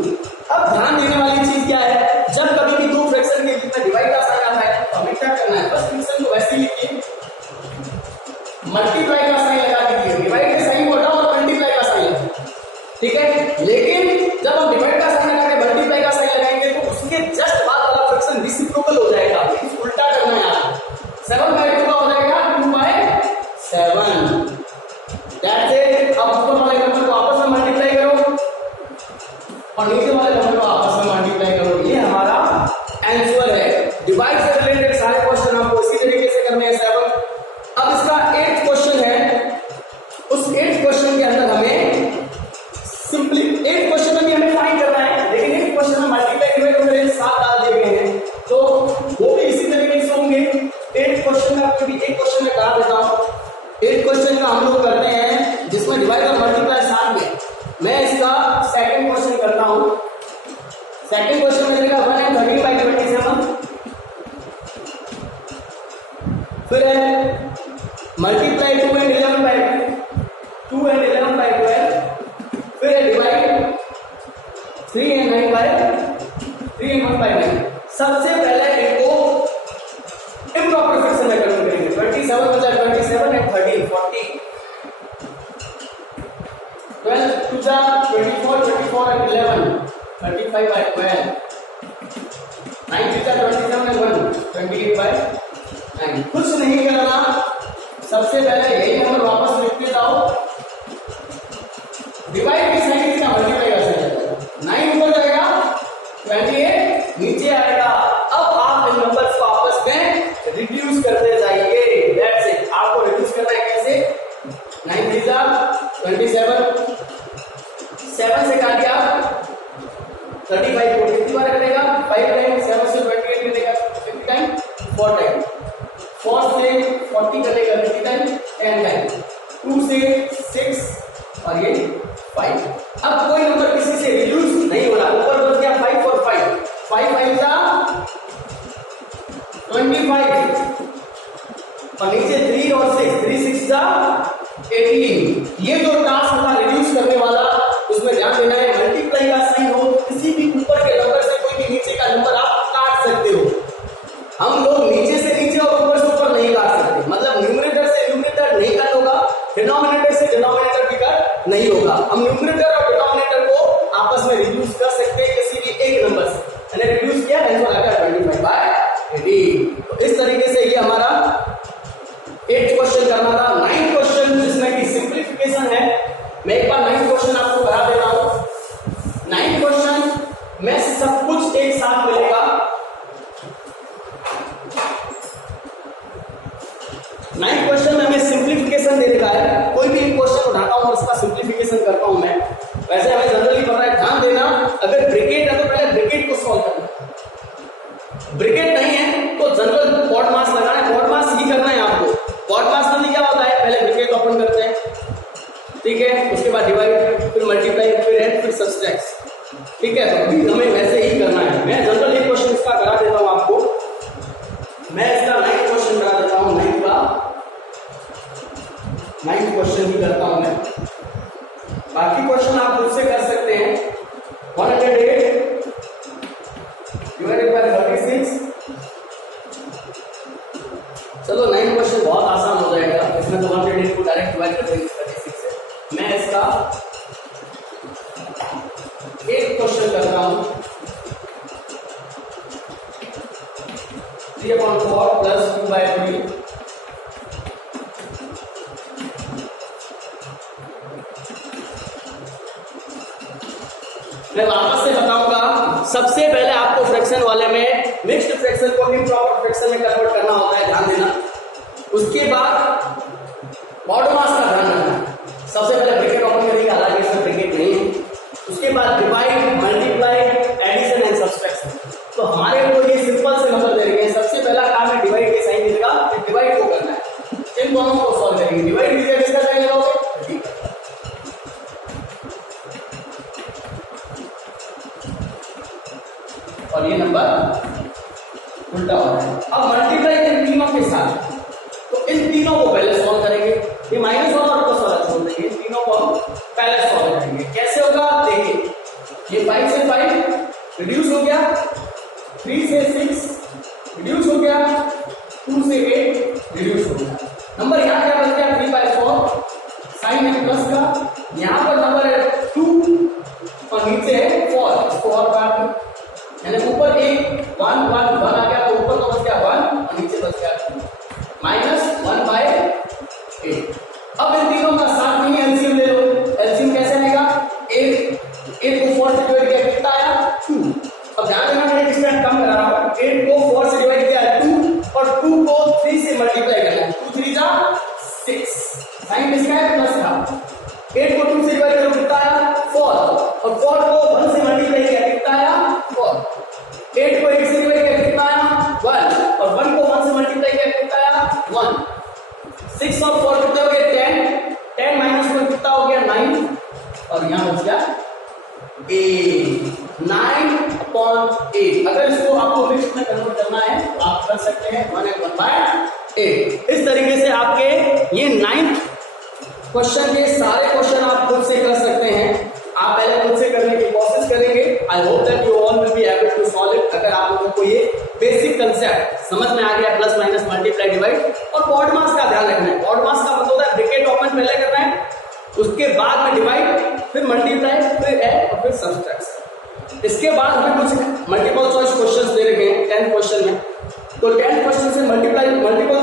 अब ध्यान देने वाली चीज क्या है, जब कभी भी दो फ्रैक्शन के बीच में डिवाइड का साइन आता है तो हमें क्या करना है, बस फ्रैक्शन को वैसे ही लिखिए, मल्टीप्लाई का साइन लगा दीजिए, डिवाइड का साइन को हटाओ और मल्टीप्लाई का साइन लगाइए, ठीक है। लेकिन जब हम डिवाइड का साइन लगा के मल्टीप्लाई का साइन लगाएंगे तो उसके जस्ट बाद वाला फ्रैक्शन रेसिप्रोकल हो जाएगा, उल्टा करना है आपको। 7/2 का हो जाएगा 2/7, दैट्स इट। अब ऊपर वाले नंबर को आपस में मल्टीप्लाई करो और नीचे वाले नंबर को आपस में मल्टीप्लाई करो, ये हमारा आंसर है। डिवाइड से रिलेटेड सारे क्वेश्चन आपको इसी तरीके से करने हैं 7। अब इसका 8th क्वेश्चन है, उस 8th क्वेश्चन के अंदर हमें सिंपली 8th क्वेश्चन में भी हमें फाइंड करना है, लेकिन 8th क्वेश्चन में मल्टीप्लाई डिवाइड मेरे साथ डाल दिए गए हैं तो वो भी इसी तरीके से होंगे। 8th क्वेश्चन में आपको भी एक क्वेश्चन में करा देता हूं। 8th क्वेश्चन का हम लोग करते हैं जिसमें डिवाइड और मल्टीप्लाई साथ में। मैं इसका सेकंड क्वेश्चन करता हूं। सेकंड क्वेश्चन में देगा 1 and 30/27, फिर है मल्टीप्लाई 2 and 11/12, फिर है डिवाइड 3 and 1/9। सबसे पहले इनको इम्प्रॉपर फ्रैक्शन में कन्वर्ट करेंगे। 27 बचा 27 and 30 40, 12 2 जा 24 24 and 11 35/12, 9 3 जा 27 and 1 28/9। कुछ नहीं करना, सबसे पहले यही नंबर वापस लिखते जाओ, डिवाइड की साइन कितना मल्टीप्लाई का साइन 9 ऊपर जाएगा 28 नीचे आएगा। अब आप इन नंबर्स को आपस में रिड्यूस करते जाइए, दैट्स इट। आपको रिड्यूस करना है कैसे, 9 3 जा 27, 7 से काटिए आप 35 को कितनी बार करेगा 5 टाइम, 7 से 28 करेगा 50 टाइम 4 टाइम, 4 से 40 करेगा 50 टाइम 10 टाइम, 2 से 6 और ये 5। अब कोई नंबर किसी से रिड्यूस नहीं हो रहा, ऊपर बच गया 5 और 5, 5 5 जा 25 और नीचे 3 और 6, 3 6 जा 18। ये जो टास्क था रिड्यूस करने वाला, उसमें ध्यान देना है मल्टीप्लाई का साइन हो, किसी भी ऊपर के नंबर से कोई भी नीचे का नंबर आप काट सकते हो। हम लोग नीचे से नीचे और ऊपर से ऊपर नहीं काट सकते, मतलब न्यूमरेटर से न्यूमरेटर नहीं कट होगा, डिनोमिनेटर से डिनोमिनेटर भी कट नहीं होगा। हम न्यूमरेटर और डिनोमिनेटर को आपस में रिड्यूस कर सकते हैं किसी भी एक नंबर से, मैंने रिड्यूस किया आंसर आ गया 25/18। तो इस तरीके से ये हमारा 8th क्वेश्चन करना था। 9th क्वेश्चन जिसमें कि सिंप्लीफिकेशन है, मैं एक बार 9th क्वेश्चन आपको करा देता हूं। 9th क्वेश्चन में सब कुछ एक साथ मिलेगा। 9th क्वेश्चन में हमें सिंप्लीफिकेशन दे रखा है, कोई भी एक क्वेश्चन उठाता हूं उसका सिंप्लीफिकेशन करता हूं मैं। वैसे हमें जनरली पता है, ध्यान देना अगर ब्रैकेट है तो पहले ब्रैकेट को सॉल्व करना है, ब्रैकेट नहीं है तो जनरल कॉर्ड मास लगाना है, कॉर्ड मास ही करना है आपको। कॉर्ड मास में क्या होता है, पहले ब्रैकेट ओपन करते हैं, ठीक है, उसके बाद डिवाइड, फिर मल्टीप्लाई, फिर ऐड, फिर सब्सट्रैक्ट, ठीक है। तो हमें वैसे ही करना है। मैं जनरल एक क्वेश्चन इसका करा देता हूं आपको, मैं इसका 9th क्वेश्चन करा देता हूं, 9th क्वेश्चन ही करता हूं मैं, बाकी क्वेश्चन आप खुद से कर सकते हैं। 108 डिवाइडेड बाय 36, चलो 9th क्वेश्चन बहुत आसान हो जाएगा, इसमें तो 108 को डायरेक्ट डिवाइड कर देंगे 36 से। मैं इसका एक क्वेश्चन करता हूं, 3/4 प्लस 2/3, मैं वापस से बताऊंगा। सबसे पहले आपको फ्रैक्शन वाले में मिक्स्ड फ्रैक्शन को इम्प्रॉपर फ्रैक्शन में कन्वर्ट करना होता है, ध्यान देना। उसके बाद कॉर्ड मास का ध्यान रखना, सबसे पहले ब्रैकेट ओपन करेंगे, हालांकि इसमें ब्रैकेट नहीं है। उसके बाद divide, multiply, addition and subtraction. तो हमारे को ये सिंपल से नंबर दे रहे हैं, सबसे पहला काम है डिवाइड के साइन देगा, फिर डिवाइड को करना है, इन दोनों को सॉल्व करेंगे। डिवाइड कीजिए, किसका साइन लगाओगे, और ये नंबर उल्टा हो रहा है। अब मल्टीप्लाई इन तीनों के साथ, तो इन तीनों को पहले सॉल्व करेंगे, ये माइनस वाला और प्लस वाला छोड़ देंगे, इन तीनों को हम पहले सॉल्व करेंगे। कैसे होगा देखिए, ये 5 से 5 रिड्यूस हो गया, 3 से 6 रिड्यूस हो गया, 2 से 8 रिड्यूस हो गया। नंबर यहाँ क्या बन गया 3/4, साइन है प्लस का, यहाँ पर नंबर है 2 और नीचे है 4, इसको और काट दो, यानी ऊपर एक 1 1 1 आ गया, तो ऊपर तो बच गया 1 और नीचे बच गया 2, -1/8। अब इन तीनों का साथ में एलसीएम ले लो, एलसीएम कैसे आएगा, 8 को 4 से डिवाइड किया कितना आया 2। अब ध्यान देना मैं डिस्टेंस कम करा रहा हूं, 8 को 4 से डिवाइड किया 2 और 2 को 3 से मल्टीप्लाई करना है, 2 3 जा 6, साइन किसका है प्लस का। 8 को 2 से डिवाइड करो कितना आया 4 और 4 को 1 से मल्टीप्लाई किया कितना आया 4। 8 को 8 से डिवाइड किया कितना आया 1 और 1 को 1 से मल्टीप्लाई किया कितना आया 1। 6 और 4 कितना हो गया 10, 10 माइनस 1 कितना हो गया 9 और यहां बच गया 8, 9/8। अगर इसको आपको मिक्स में कन्वर्ट करना है तो आप कर सकते हैं 1/8। इस तरीके से आपके ये 9th क्वेश्चन के सारे क्वेश्चन आप खुद से कर सकते हैं। आप पहले खुद से करने की कोशिश करेंगे। I hope that you all will be able to solve it. अगर आप लोगों को ये बेसिक कंसेप्ट समझ में आ गया, प्लस माइनस मल्टीप्लाई डिवाइड और कॉर्ड मास का ध्यान रखना है। कॉर्ड मास का मतलब होता है ब्रैकेट ओपन पहले करना है, उसके बाद में डिवाइड, फिर मल्टीप्लाई, फिर ऐड और फिर सब्सट्रैक्ट। इसके बाद हमें कुछ मल्टीपल चॉइस क्वेश्चंस दे रखे हैं 10th क्वेश्चन में। तो 10th क्वेश्चन से मल्टीपल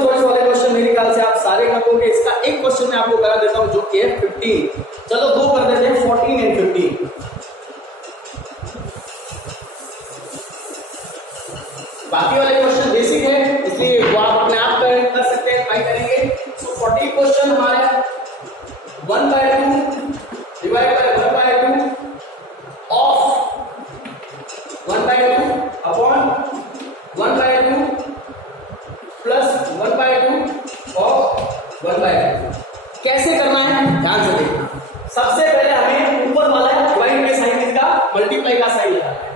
चॉइस वाले क्वेश्चन मेरे ख्याल से आप सारे कर दोगे। इसका एक क्वेश्चन मैं आपको करा देता हूं जो कि है 15। चलो दो कर देते हैं 14 एंड 15। बाकी वाले क्वेश्चन बेसिक है इसलिए वो आप अपने आप कर सकते हैं, ट्राई करेंगे। सो 40 क्वेश्चन हमारे 1/2 divide by 1/2 of 1/2 upon 1/2 plus 1/2 और 1/2। कैसे करना है ध्यान से देखना। सबसे पहले हमें ऊपर वाला डिवाइड के साइन का मल्टीप्लाई का साइन लगाना है।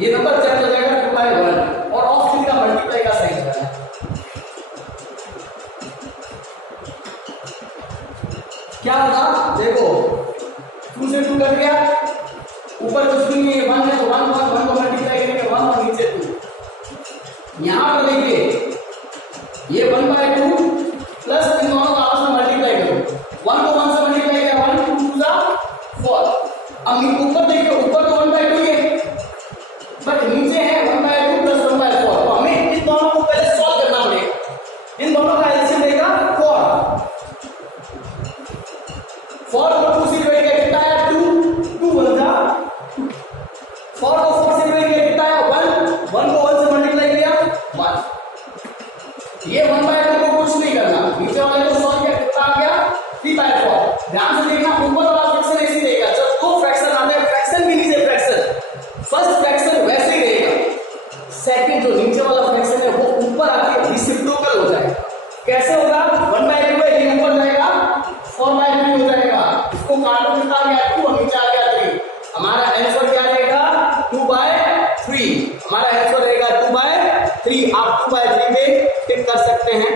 ये नंबर चेंज हो जाएगा 2/1 और ऑफ का मल्टीप्लाई का साइन लगाना है। क्या होगा देखो, 2 से 2 कट गया, ऊपर कुछ भी नहीं है, 1 है तो 1 को मल्टीप्लाई करेंगे 1 और नीचे 2। यहां पर देखिए ये 1/2 प्लस इन दोनों का आपस में मल्टीप्लाई करो, 1 को 1 से मल्टीप्लाई किया 1 2 2 4। अब ऊपर देखिए, ऊपर तो 1/2 है बट नीचे है 1/2 प्लस 1/4। तो हमें इन दोनों को पहले सॉल्व करना पड़ेगा। इन दोनों का एलसीएम देगा 4। 4 को 2 से डिवाइड किया कितना है 2 1 जा 4 को 4 से डिवाइड किया कितना है 1 को 1 से मल्टीप्लाई किया 1। ये 1/2 को कुछ नहीं करना, नीचे वाले को सॉल्व किया कितना आ गया 3/4। ध्यान से देखना, ऊपर वाला फ्रैक्शन ऐसे रहेगा, जब दो फ्रैक्शन आते हैं फ्रैक्शन के नीचे फ्रैक्शन, फर्स्ट फ्रैक्शन वैसे ही रहेगा, सेकंड जो नीचे वाला फ्रैक्शन है वो ऊपर आके रेसिप्रोकल हो जाएगा। कैसे होगा 1/2 है, ये ऊपर जाएगा 4/3 हो जाएगा, इसको काटो कितना आ गया 2 और नीचे आ गया 3। हमारा आंसर क्या रहेगा 2/3। हमारा आंसर रहेगा 2/3। आप 2/3 पे टिक कर सकते हैं।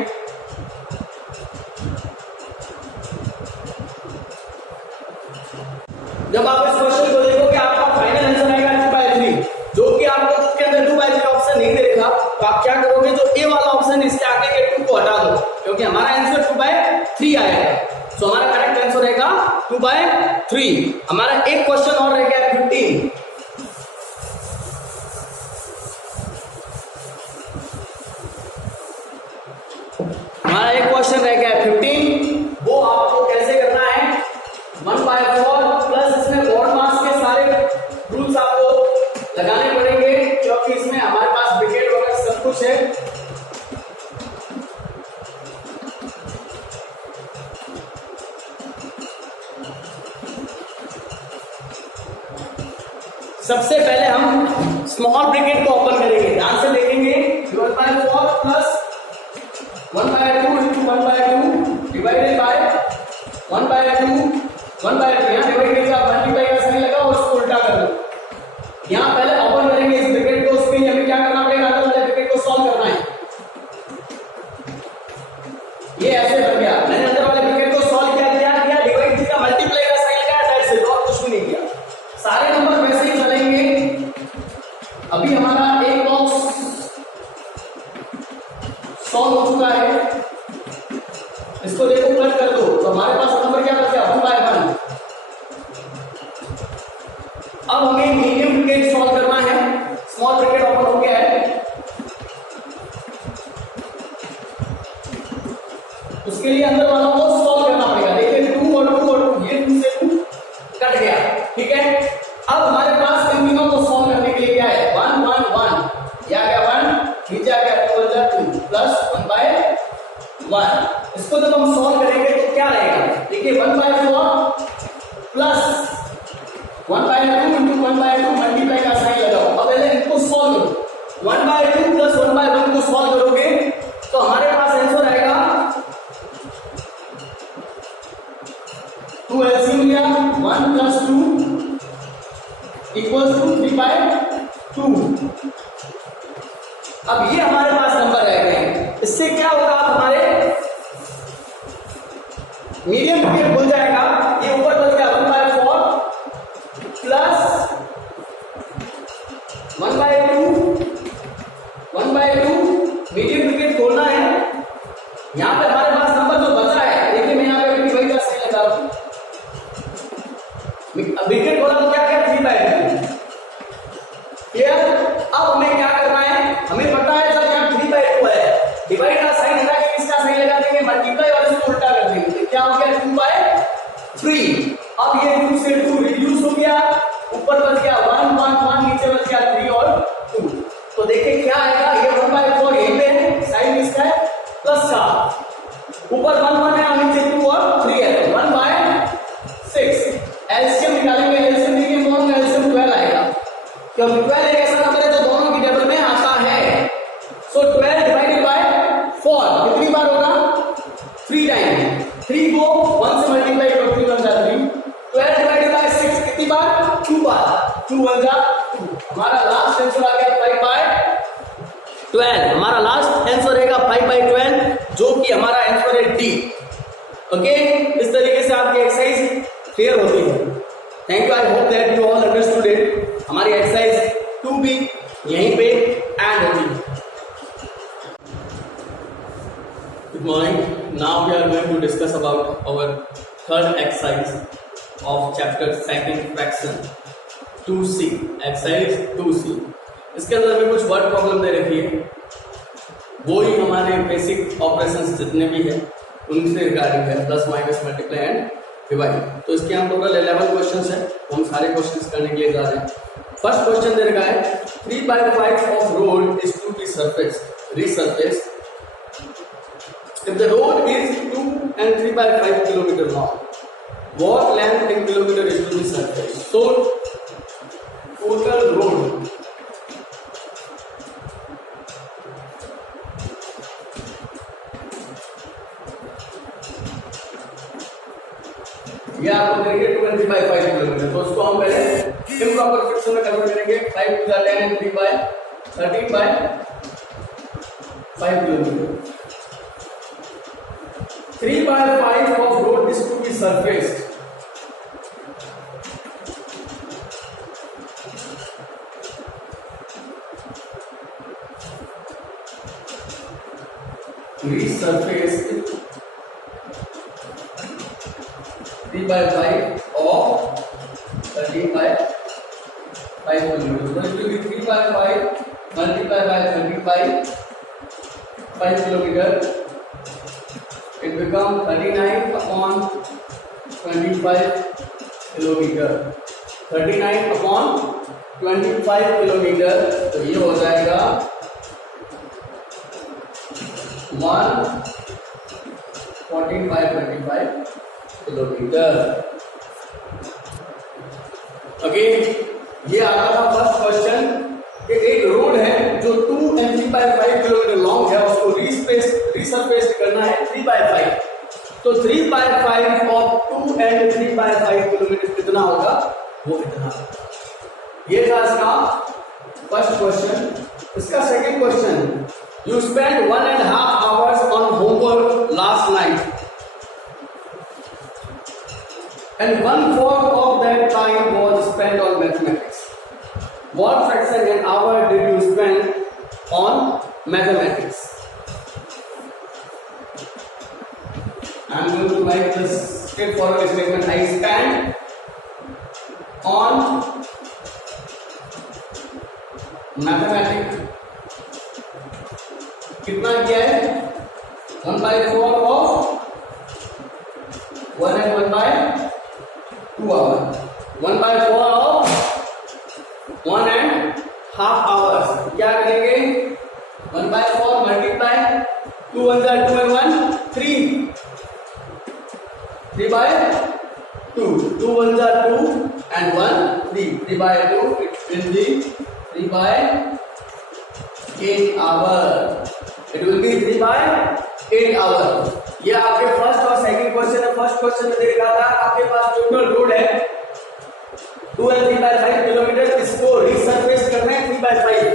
जब आप इस क्वेश्चन को देखोगे आपका फाइनल आंसर आएगा 2/3, जो कि आपको बुक के अंदर 2/3 ऑप्शन नहीं देगा। तो आप क्या करोगे, जो ए वाला ऑप्शन है इसके आगे के 2 को हटा दो, क्योंकि हमारा आंसर 2/3 आएगा। तो हमारा करेक्ट आंसर रहेगा 2/3। हमारा एक क्वेश्चन और रह गया 15। हमारा एक क्वेश्चन रह गया 15। वो आपको कैसे करना है 1/4 प्लस इसमें बॉड मास के सारे रूल्स आपको लगाने पड़ेंगे, क्योंकि इसमें हमारे पास ब्रिकेट वगैरह सब कुछ है। सबसे पहले हम स्मॉल ब्रिकेट को ओपन करेंगे, ध्यान से देखेंगे 1/4 प्लस 1/2 into 1/2 डिवाइडेड बाय 1/2 1/2। यहाँ डिवाइड करके आप मल्टीप्लाई का साइन लगाओ और उसको उल्टा कर दो। यहाँ पहले ओपन करेंगे इस ब्रैकेट को, उसके लिए हमें क्या करना पड़ेगा, अंदर वाले ब्रैकेट को सॉल्व करना है। ये ऐसे बन गया, मैंने अंदर वाले ब्रैकेट को सॉल्व किया, क्या किया डिवाइड का मल्टीप्लाई का साइन लगाया, दैट्स इट, और कुछ भी नहीं किया। सारे नंबर वैसे ही चलेंगे। अभी हमारा एक बॉक्स सॉल्व हो चुका है, इसको देखो कट कर दो, तो हमारे पास नंबर क्या बचा 1/1। अब हमें मीडियम ब्रैकेट सॉल्व करना है। स्मॉल ब्रैकेट ओपन हो गया है, उसके लिए अंदर वालों को सॉल्व करना पड़ेगा। देखिए 2 और 2 और 2, ये 2 से 2 कट गया, ठीक है। अब हमारे पास इन तीनों को सॉल्व करने के लिए क्या है 1 1 1, ये आ गया 1, नीचे आ गया 2 प्लस 1/1। इसको जब हम सॉल्व करेंगे तो क्या रहेगा, देखिए 1/4 प्लस 1/2 into 1/2 मल्टीप्लाई का साइन लगाओ। अब पहले इनको सॉल्व करो, 1/2 प्लस 1/1 को सॉल्व करोगे तो हमारे पास आंसर आएगा 2 एलसीएम लिया 1 प्लस 2 इक्वल्स टू 3/2। अब ये हमारे पास नंबर रह गए। इससे क्या होगा, आप हमारे मीडियम ब्रैकेट खुल जाएगा। ये ऊपर बच गया 1/4 प्लस 1/2 मीडियम ब्रैकेट खोलना है। यहां पे हमारे पास नंबर जो बचा है, देखिए मैं यहां पे डिवाइड का साइन लगा रहा हूं, ब्रैकेट खोला तो क्या क्या 3/2 क्लियर। अब हमें क्या करना है, हमें पता है जब यहाँ 3/2 है, डिवाइड का साइन हटा के इसका साइन लगा देंगे, मल्टीप्लाई वाले से उल्टा कर देंगे, तो क्या हो गया 2/3। अब ये 2 से 2 रिड्यूस हो गया, ऊपर बच गया 1 1 1, नीचे बच गया 3 और 2। तो देखिए क्या आएगा, ये 1/4 यहीं पे है, साइन इसका है प्लस का, ऊपर 1 1 है और नीचे 2 और 3 है, तो 1/6। एलसीएम निकालेंगे, एलसीएम देखिए दोनों का एलसीएम 12 आएगा। क्योंकि 12 एक ऐसा नंबर है जो दोनों की टेबल में आता है। सो 12 डिवाइडेड बाय 4 कितनी बार होगा? 3 टाइम। 3 को 1 से मल्टीप्लाई करो, 3 1 जा 3। 12 डिवाइडेड बाय 6 कितनी बार? 2 बार। 2 1 जा 2। हमारा लास्ट आंसर आ गया 5 बाय 12। हमारा लास्ट आंसर रहेगा 5 बाय 12, जो कि हमारा आंसर है डी। ओके, इस तरीके से आपकी एक्सरसाइज क्लियर होती है। Thank you, I hope that you all understood it. हमारी एक्सरसाइज 2 भी यहीं पे एंड होती है। Good morning, now we are going to discuss about our third exercise of chapter second fraction 2C, exercise 2C। इसके अंदर हमें कुछ वर्ड प्रॉब्लम दे रखी है, वो ही हमारे बेसिक ऑपरेशंस जितने भी है उनसे रिगार्डिंग है, plus minus multiply and divide. तो इसके हम टोटल 11 क्वेश्चंस हैं, हम सारे क्वेश्चंस करने के लिए जा रहे हैं। फर्स्ट क्वेश्चन दे रखा है 3/5 of road is to be resurfaced if the road is 2 and 3/5 kilometer long, what length in kilometer is to be surfaced? So total road ये आपको देंगे 2 and 3/5 किलोमीटर। तो उसको हम पहले इम्प्रॉपर फ्रैक्शन में कन्वर्ट करेंगे। 5 to the 10 and 3/13/5 kilometre. 3/5 of road is to be surfaced. Resurfaced 3/5 of 13/5 kilometers. So it will be 3/5 multiplied by 13/5 kilometer. It becomes 39 upon 25 kilometer. 39 upon 25 kilometer. तो ये हो जाएगा 114/25 किलोमीटर। ओके, ये आता था first question कि एक रोड है जो 2 and 3/5 किलोमीटर लॉन्ग है, उसको रिसरफेस करना है 3/5। तो 3/5 ऑफ 2 and 3/5 किलोमीटर कितना होगा? वो कितना? ये था इसका फर्स्ट क्वेश्चन। इसका second question, you spent 1.5 hours on homework last night and 1/4 of that time was spent on mathematics. What fraction an hour did you spend on mathematics? I am going to write this straightforward statement. I spent on mathematics कितना किया है? 1/4 of 1 and 1/2 hour। 1/4 of 1.5 hours। क्या करेंगे? 1/4 multiply 2 1 जा 2 and 1 3 3/2 2 1 जा 2 and 1 3 3/2 it will be 3/8 hour। It will be 3/8 hour। ये आपके first और सेकंड क्वेश्चन है। फर्स्ट क्वेश्चन में देखा था आपके पास टोटल रोड है 2 and 3/5 किलोमीटर, इसको रिसरफेस करना है 3/5।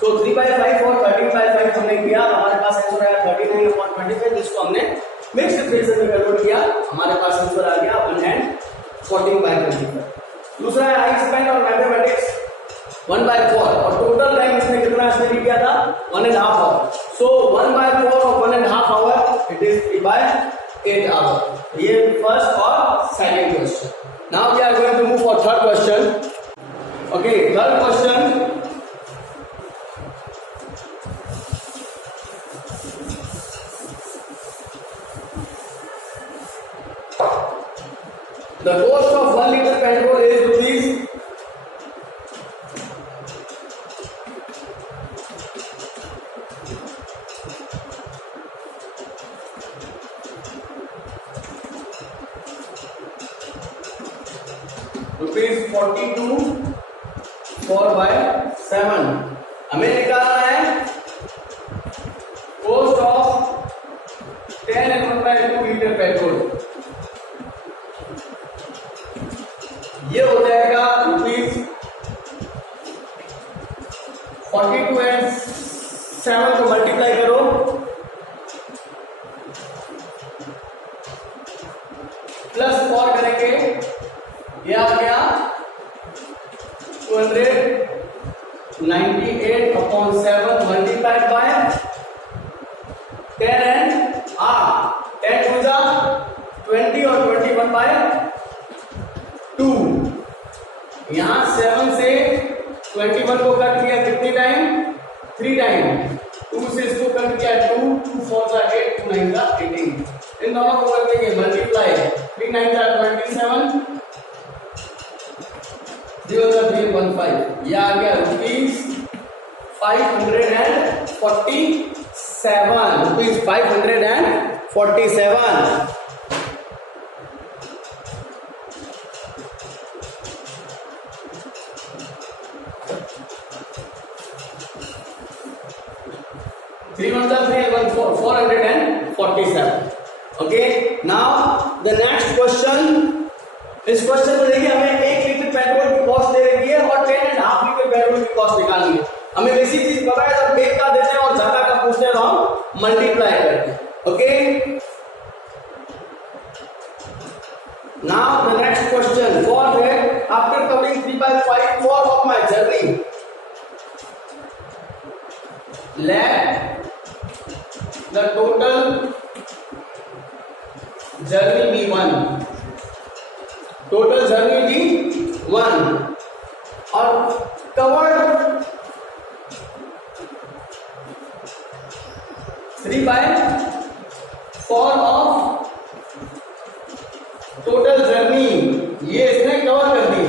सो 3/5 और 13/5 हमने किया, हमारे पास आंसर आया 39/25, जिसको हमने मिक्स्ड फ्रैक्शन में कन्वर्ट किया, हमारे पास आंसर आ गया 114/25। दूसरा है आई स्पेंड और मैथमेटिक्स 1/4 और टोटल टाइम इसने कितना स्टडी किया था? 1.5 hour. So 1/4 of 1.5 hour it is 3/8 hour। ये फर्स्ट और second question. Now we are going to move for third question. Okay, third question, the cost of 1 liter petrol is rupees rupees 42 4/7 हमें निकालना है cost of 10 and 1/2 litre petrol. ये हो जाएगा rupees 42 and 7 को multiply करो, plus 4 करेंगे, ये आ गया 298/7 मल्टीप्लाइड बाय 10 and 10 टू जा 20 और 21/2। यहां 7 से 21 को कट किया कितनी टाइम? 3 टाइम। 2 से इसको कट किया 2, 2 4 जा 8, 2 9 जा 18। इन दोनों को कर देंगे मल्टीप्लाई, 3 9 जा 27, 0 जा 315। ये आ गया रुपीज 547, रुपीज 547। Three 1 जा 3 1 447। Okay, now the next question. इस क्वेश्चन में देखिए हमें 1 लीटर पेट्रोल की कॉस्ट दे रखी है और 10.5 लीटर पेट्रोल की कॉस्ट निकालनी है। हमें बेसिक चीज पता है, जब एक का देते हैं और ज्यादा का पूछते हैं तो हम मल्टीप्लाई करते हैं। Okay, now the next question. For that after covering 3/5 for of my journey, let the total journey be 1, total journey be 1 और covered 3/4 of total journey। ये इसने कवर कर दी है,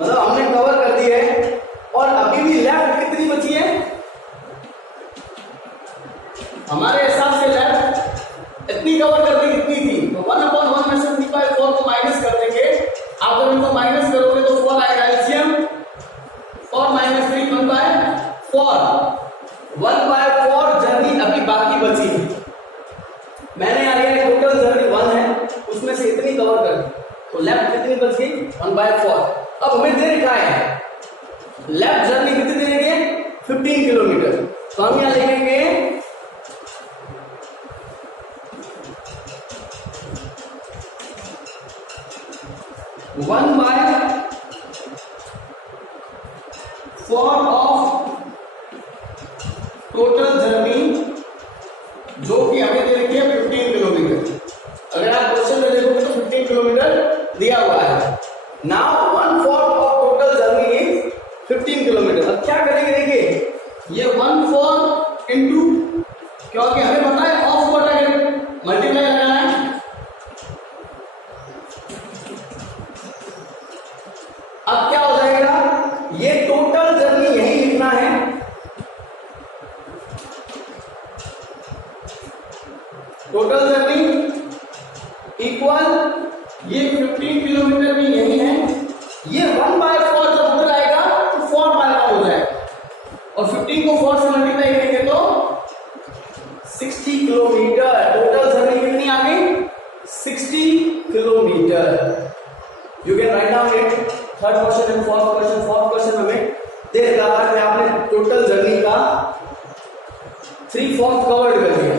मतलब हमने कवर कर दी है और अभी भी लेफ्ट कितनी बची है? हमारे हिसाब से लेफ्ट इतनी कवर कर दी कितनी थी, तो 1/1 में से 3/4 को माइनस कर देंगे। आप जब इनको माइनस करोगे तो 4 आएगा एलसीएम, 4 - 3 1/4, 1/4 जर्नी अभी बाकी बची है। मैंने यहाँ लिया टोटल जर्नी 1 है, उसमें से इतनी कवर कर दी, तो लेफ्ट कितनी बच गई? 1/4। अब हमें दे रखा है लेफ्ट जर्नी कितनी दे देंगे? 15 किलोमीटर। तो हम यहाँ लिखेंगे 1/4 ऑफ टोटल जर्नी, जो कि हमें दे रखी है 15 किलोमीटर। अगर आप क्वेश्चन में देखोगे तो 15 किलोमीटर दिया हुआ है। Now 1/4 of total journey is 15 kilometre. अब क्या करेंगे? देखिए ये 1/4 इंटू, क्योंकि हमें पता है ऑफ को मल्टीप्लाई लगाना है। अब क्या हो जाएगा? ये टोटल जर्नी यही लिखना है, टोटल जर्नी इक्वल ये 15 किलोमीटर भी यही है। ये 1/4 जब उधर आएगा तो 4/1 हो जाएगा और 15 को 4 से मल्टीप्लाई करेंगे तो 60 किलोमीटर। टोटल जर्नी कितनी आ गई? 60 kilometre. You can write down it. Third question and fourth question. Fourth question हमें दे रखा था कि आपने टोटल जर्नी का 3/4 कवर्ड कर दिया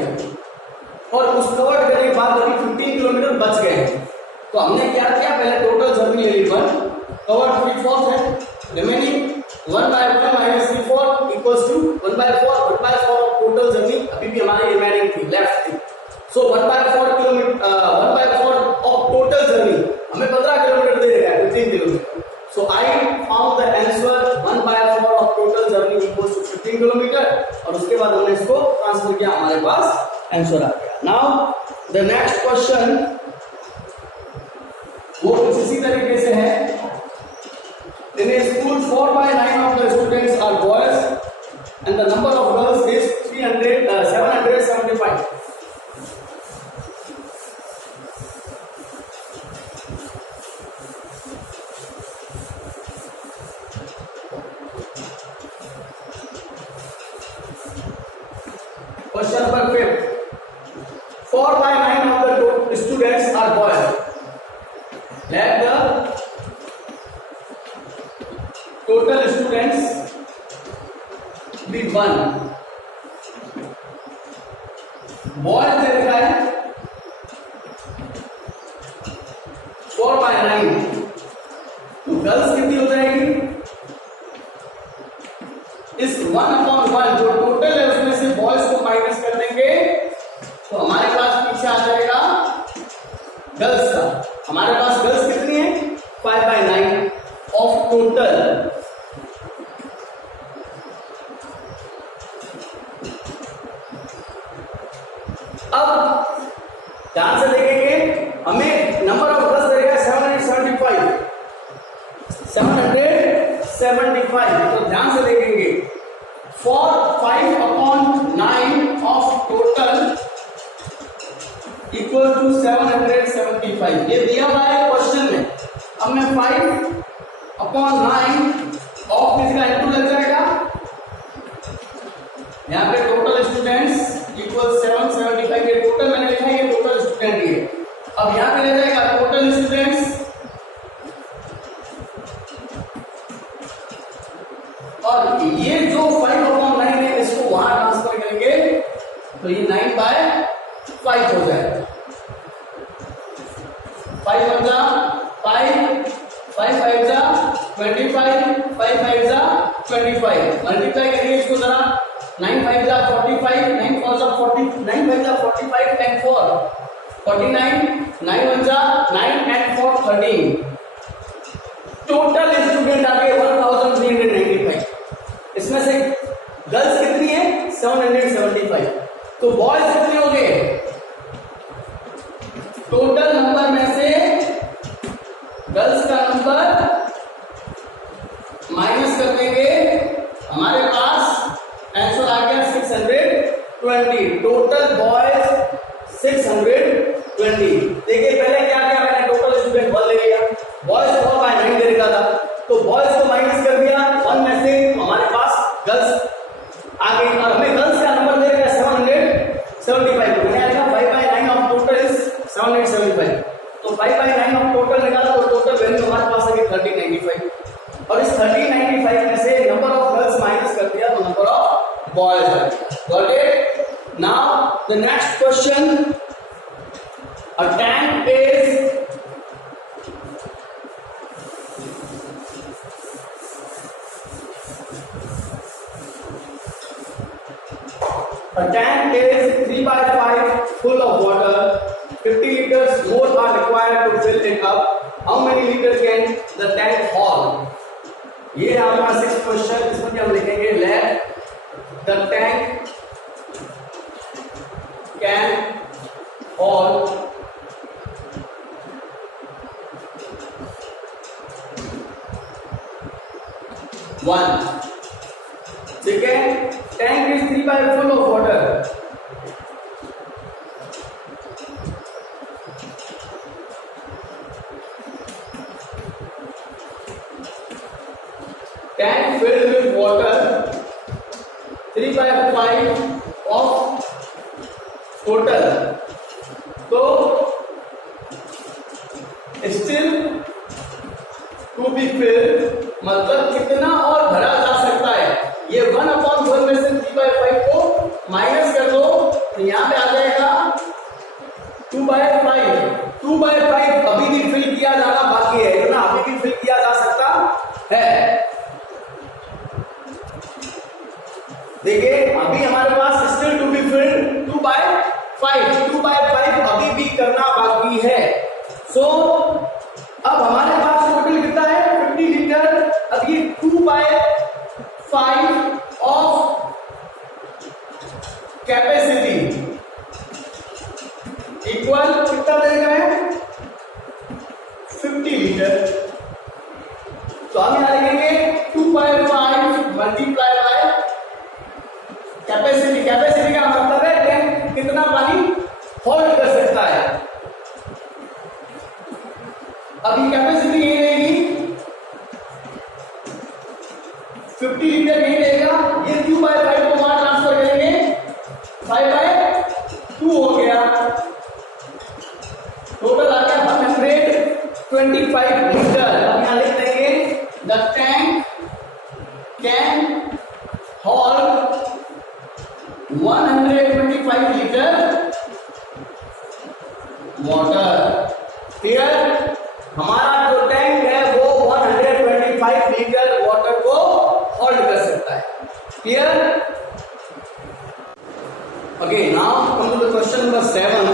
और उस कवर्ड करने के बाद अभी 15 किलोमीटर बच गए। तो हमने क्या किया? पहले टोटल जर्नी ले ली 1, कवर्ड 3/4 है, remaining 1/1 - 3/4 equals to 1/4। 1/4 of total journey अभी भी हमारी रिमेनिंग थी, लेफ्ट थी। So 1/4 kilometre, 1/4 of total journey हमें 15 किलोमीटर दे रहा है, 15 kilometre. So I found the answer 1/4 of total journey equals to 15 kilometre और उसके बाद हमने इसको ट्रांसफर किया, हमारे पास आंसर आ गया। नाउ द नेक्स्ट क्वेश्चन वो कुछ इसी तरीके से है। इन ए school 4/9 of the students are boys and the number of girls is 775. Question number 5, 4/9 of the students are boys. Let the total students be 1. Boys they रखा है 4/9, तो गर्ल्स कितनी हो जाएगी? इस 1/1 जो टोटल है उसमें से बॉयज को माइनस कर देंगे तो हमारे पास पीछे आ जाएगा गर्ल्स का। हमारे पास गर्ल्स कितनी है? 5/9 ऑफ टोटल। अब ध्यान से देखेंगे, हमें नंबर ऑफ गर्ल्स देगा 775, तो ध्यान से देखेंगे for 5/9 of total equal to 775, ये दिया हुआ है क्वेश्चन में। अब मैं 5/9 ऑफ इसका इंटू लग जाएगा, यहाँ पे टोटल स्टूडेंट्स इक्वल 775, ये टोटल मैंने लिखा है, ये टोटल स्टूडेंट ही है। अब यहाँ पे ले जाएगा टोटल स्टूडेंट्स और ये जो 5/9 है इसको वहां ट्रांसफर करेंगे तो ये 9/5 हो जाएगा। 5 1 जा 5, 5 5 जा 25, 5 5 जा 25, मल्टीप्लाई करिए इसको जरा, 9 5 जा 45, 9 4 जा 40, 9 5 जा 45 and 4 49, 9 1 जा 9 and 4 13, टोटल स्टूडेंट आ गए 1395। इसमें से गर्ल्स कितनी है? 775, तो बॉयज कितने हो गए? टोटल नंबर में से गर्ल्स का नंबर माइनस कर देंगे, हमारे पास आंसर आ गया 620। Total boys 620। देखिए पहले क्या किया मैंने, टोटल स्टूडेंट 1 ले लिया, बॉयज 4/9 दे रखा था तो बॉयज को माइनस कर दिया 1 में से, हमारे पास गर्ल्स आ गई और हमें गर्ल्स का नंबर दे रखा 775, तो मैंने लिखा 5/9 ऑफ टोटल इज 775, तो 5/9 ऑफ टोटल निकाला तो टोटल वैल्यू हमारे पास आ गई 1395 और इस 1395 में से नंबर ऑफ गर्ल्स माइनस कर दिया तो नंबर ऑफ बॉयज आ गया। Got it? Now the next question, a tank is a tank is 3/5 full of water, 50 liters more are required to fill it up. How many liters can the tank hold? ये हमारा 6th question, इसमें क्या हम लिखेंगे, let the tank can hold 1, ठीक है, tank is 3/5 full of water, tank filled with water 3/5 of total, तो still to be filled मतलब कितना और भरा जा सकता है, ये 1/1 में से 3/5 को माइनस कर दो तो यहां पे आ जाएगा 2/5, 2/5 अभी भी फिल किया जाना बाकी है ना, अभी भी फिल किया जा सकता है। देखिए अभी हमारे पास स्टिल टू बी फिल्ड 2/5 अभी भी करना बाकी है। सो अब हमारे पास टोटल कितना है 50 लीटर, अब ये 2/5 ऑफ कैपेसिटी इक्वल कितना देगा है 50 लीटर, तो हम यहां लिखेंगे 2/5 मल्टीप्लाई बाय कैपेसिटी, कैपेसिटी का मतलब है टैंक कितना पानी होल्ड कर सकता है। अभी कैपेसिटी यही रहेगी 50 लीटर यही रहेगा, ये 2/5 को वहां ट्रांसफर करेंगे 5/2 हो गया, टोटल आ गया 125 लीटर। अब यहां लिख देंगे the tank can hold 125 litre water. Clear? हमारा जो टैंक है वो 125 लीटर वाटर को होल्ड कर सकता है। Clear? Okay, now come to the question number 7.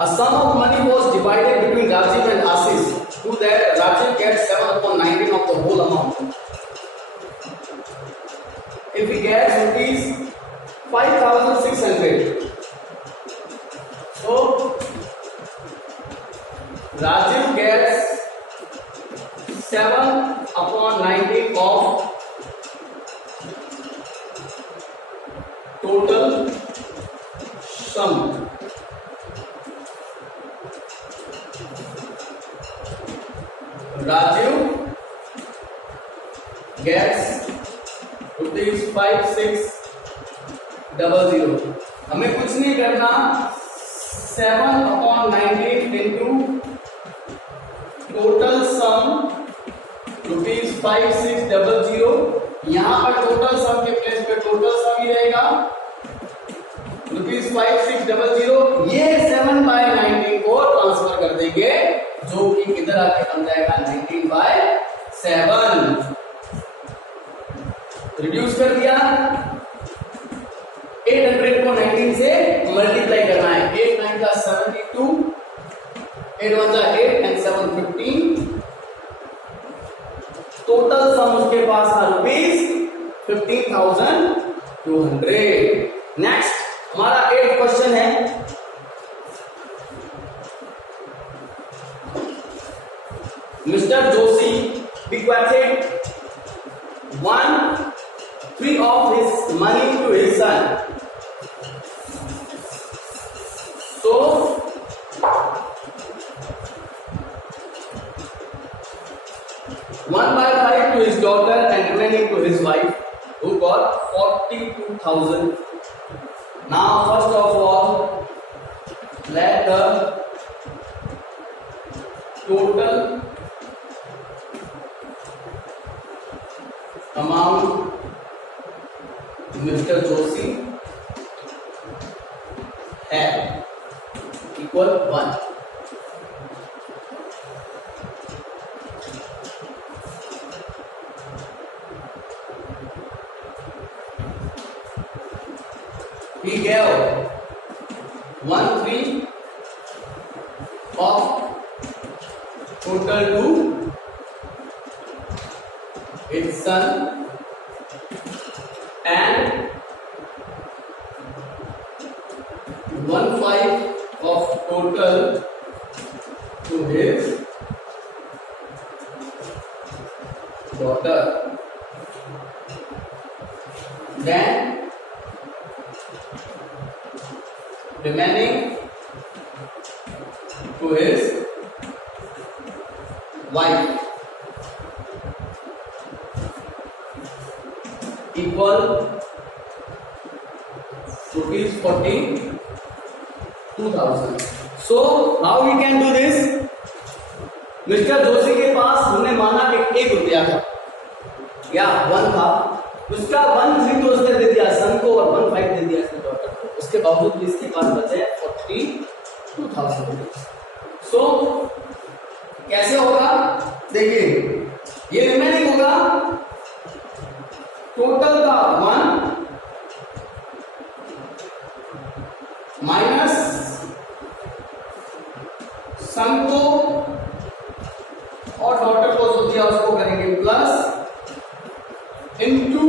A sum of money was divided between Rajiv and Ashish. To that, Rajiv gets 7/19 of the whole amount. If he gets rupees 5,600, so Rajiv gets 7/19 of total sum. Rajiv gets rupees 5600. हमें कुछ नहीं करना, 7/19 into total sum rupees 5600। यहां पर total sum के place पे total sum ही रहेगा rupees 5600। ये 7/19 को ट्रांसफर कर देंगे जो कि इधर आके बन जाएगा 19/7। रिड्यूस कर दिया, 800 को 19 से मल्टीप्लाई करना है। 8 9 का 72, 8 1 जा 8 and 7 15। टोटल सम उसके पास था रुपीज 15,200। नेक्स्ट हमारा 8th क्वेश्चन है, mister Joshi bequeathed 1/3 of his money to his son. So 1/5 to his daughter and remaining to his wife, who got 42,000. Now first of all, let the total amount Mr. Joshi had equal 1. He gave 1/3 of total to his son and 1/5 of total to his daughter. Then remaining to his wife equal rupees 42,000. So how we can do this? Mister Joshi के पास हमने माना कि 1 रुपया था या 1 था, उसका 1/3 तो उसने दे दिया सन को और 1/5 दे दिया इसने डॉटर को। उसके बावजूद भी इसके पास बचे 42,000 रुपीज। सो कैसे होगा देखिए, ये रिमेनिंग होगा टोटल का 1 माइनस सन को और डॉटर को जो दिया उसको करेंगे plus into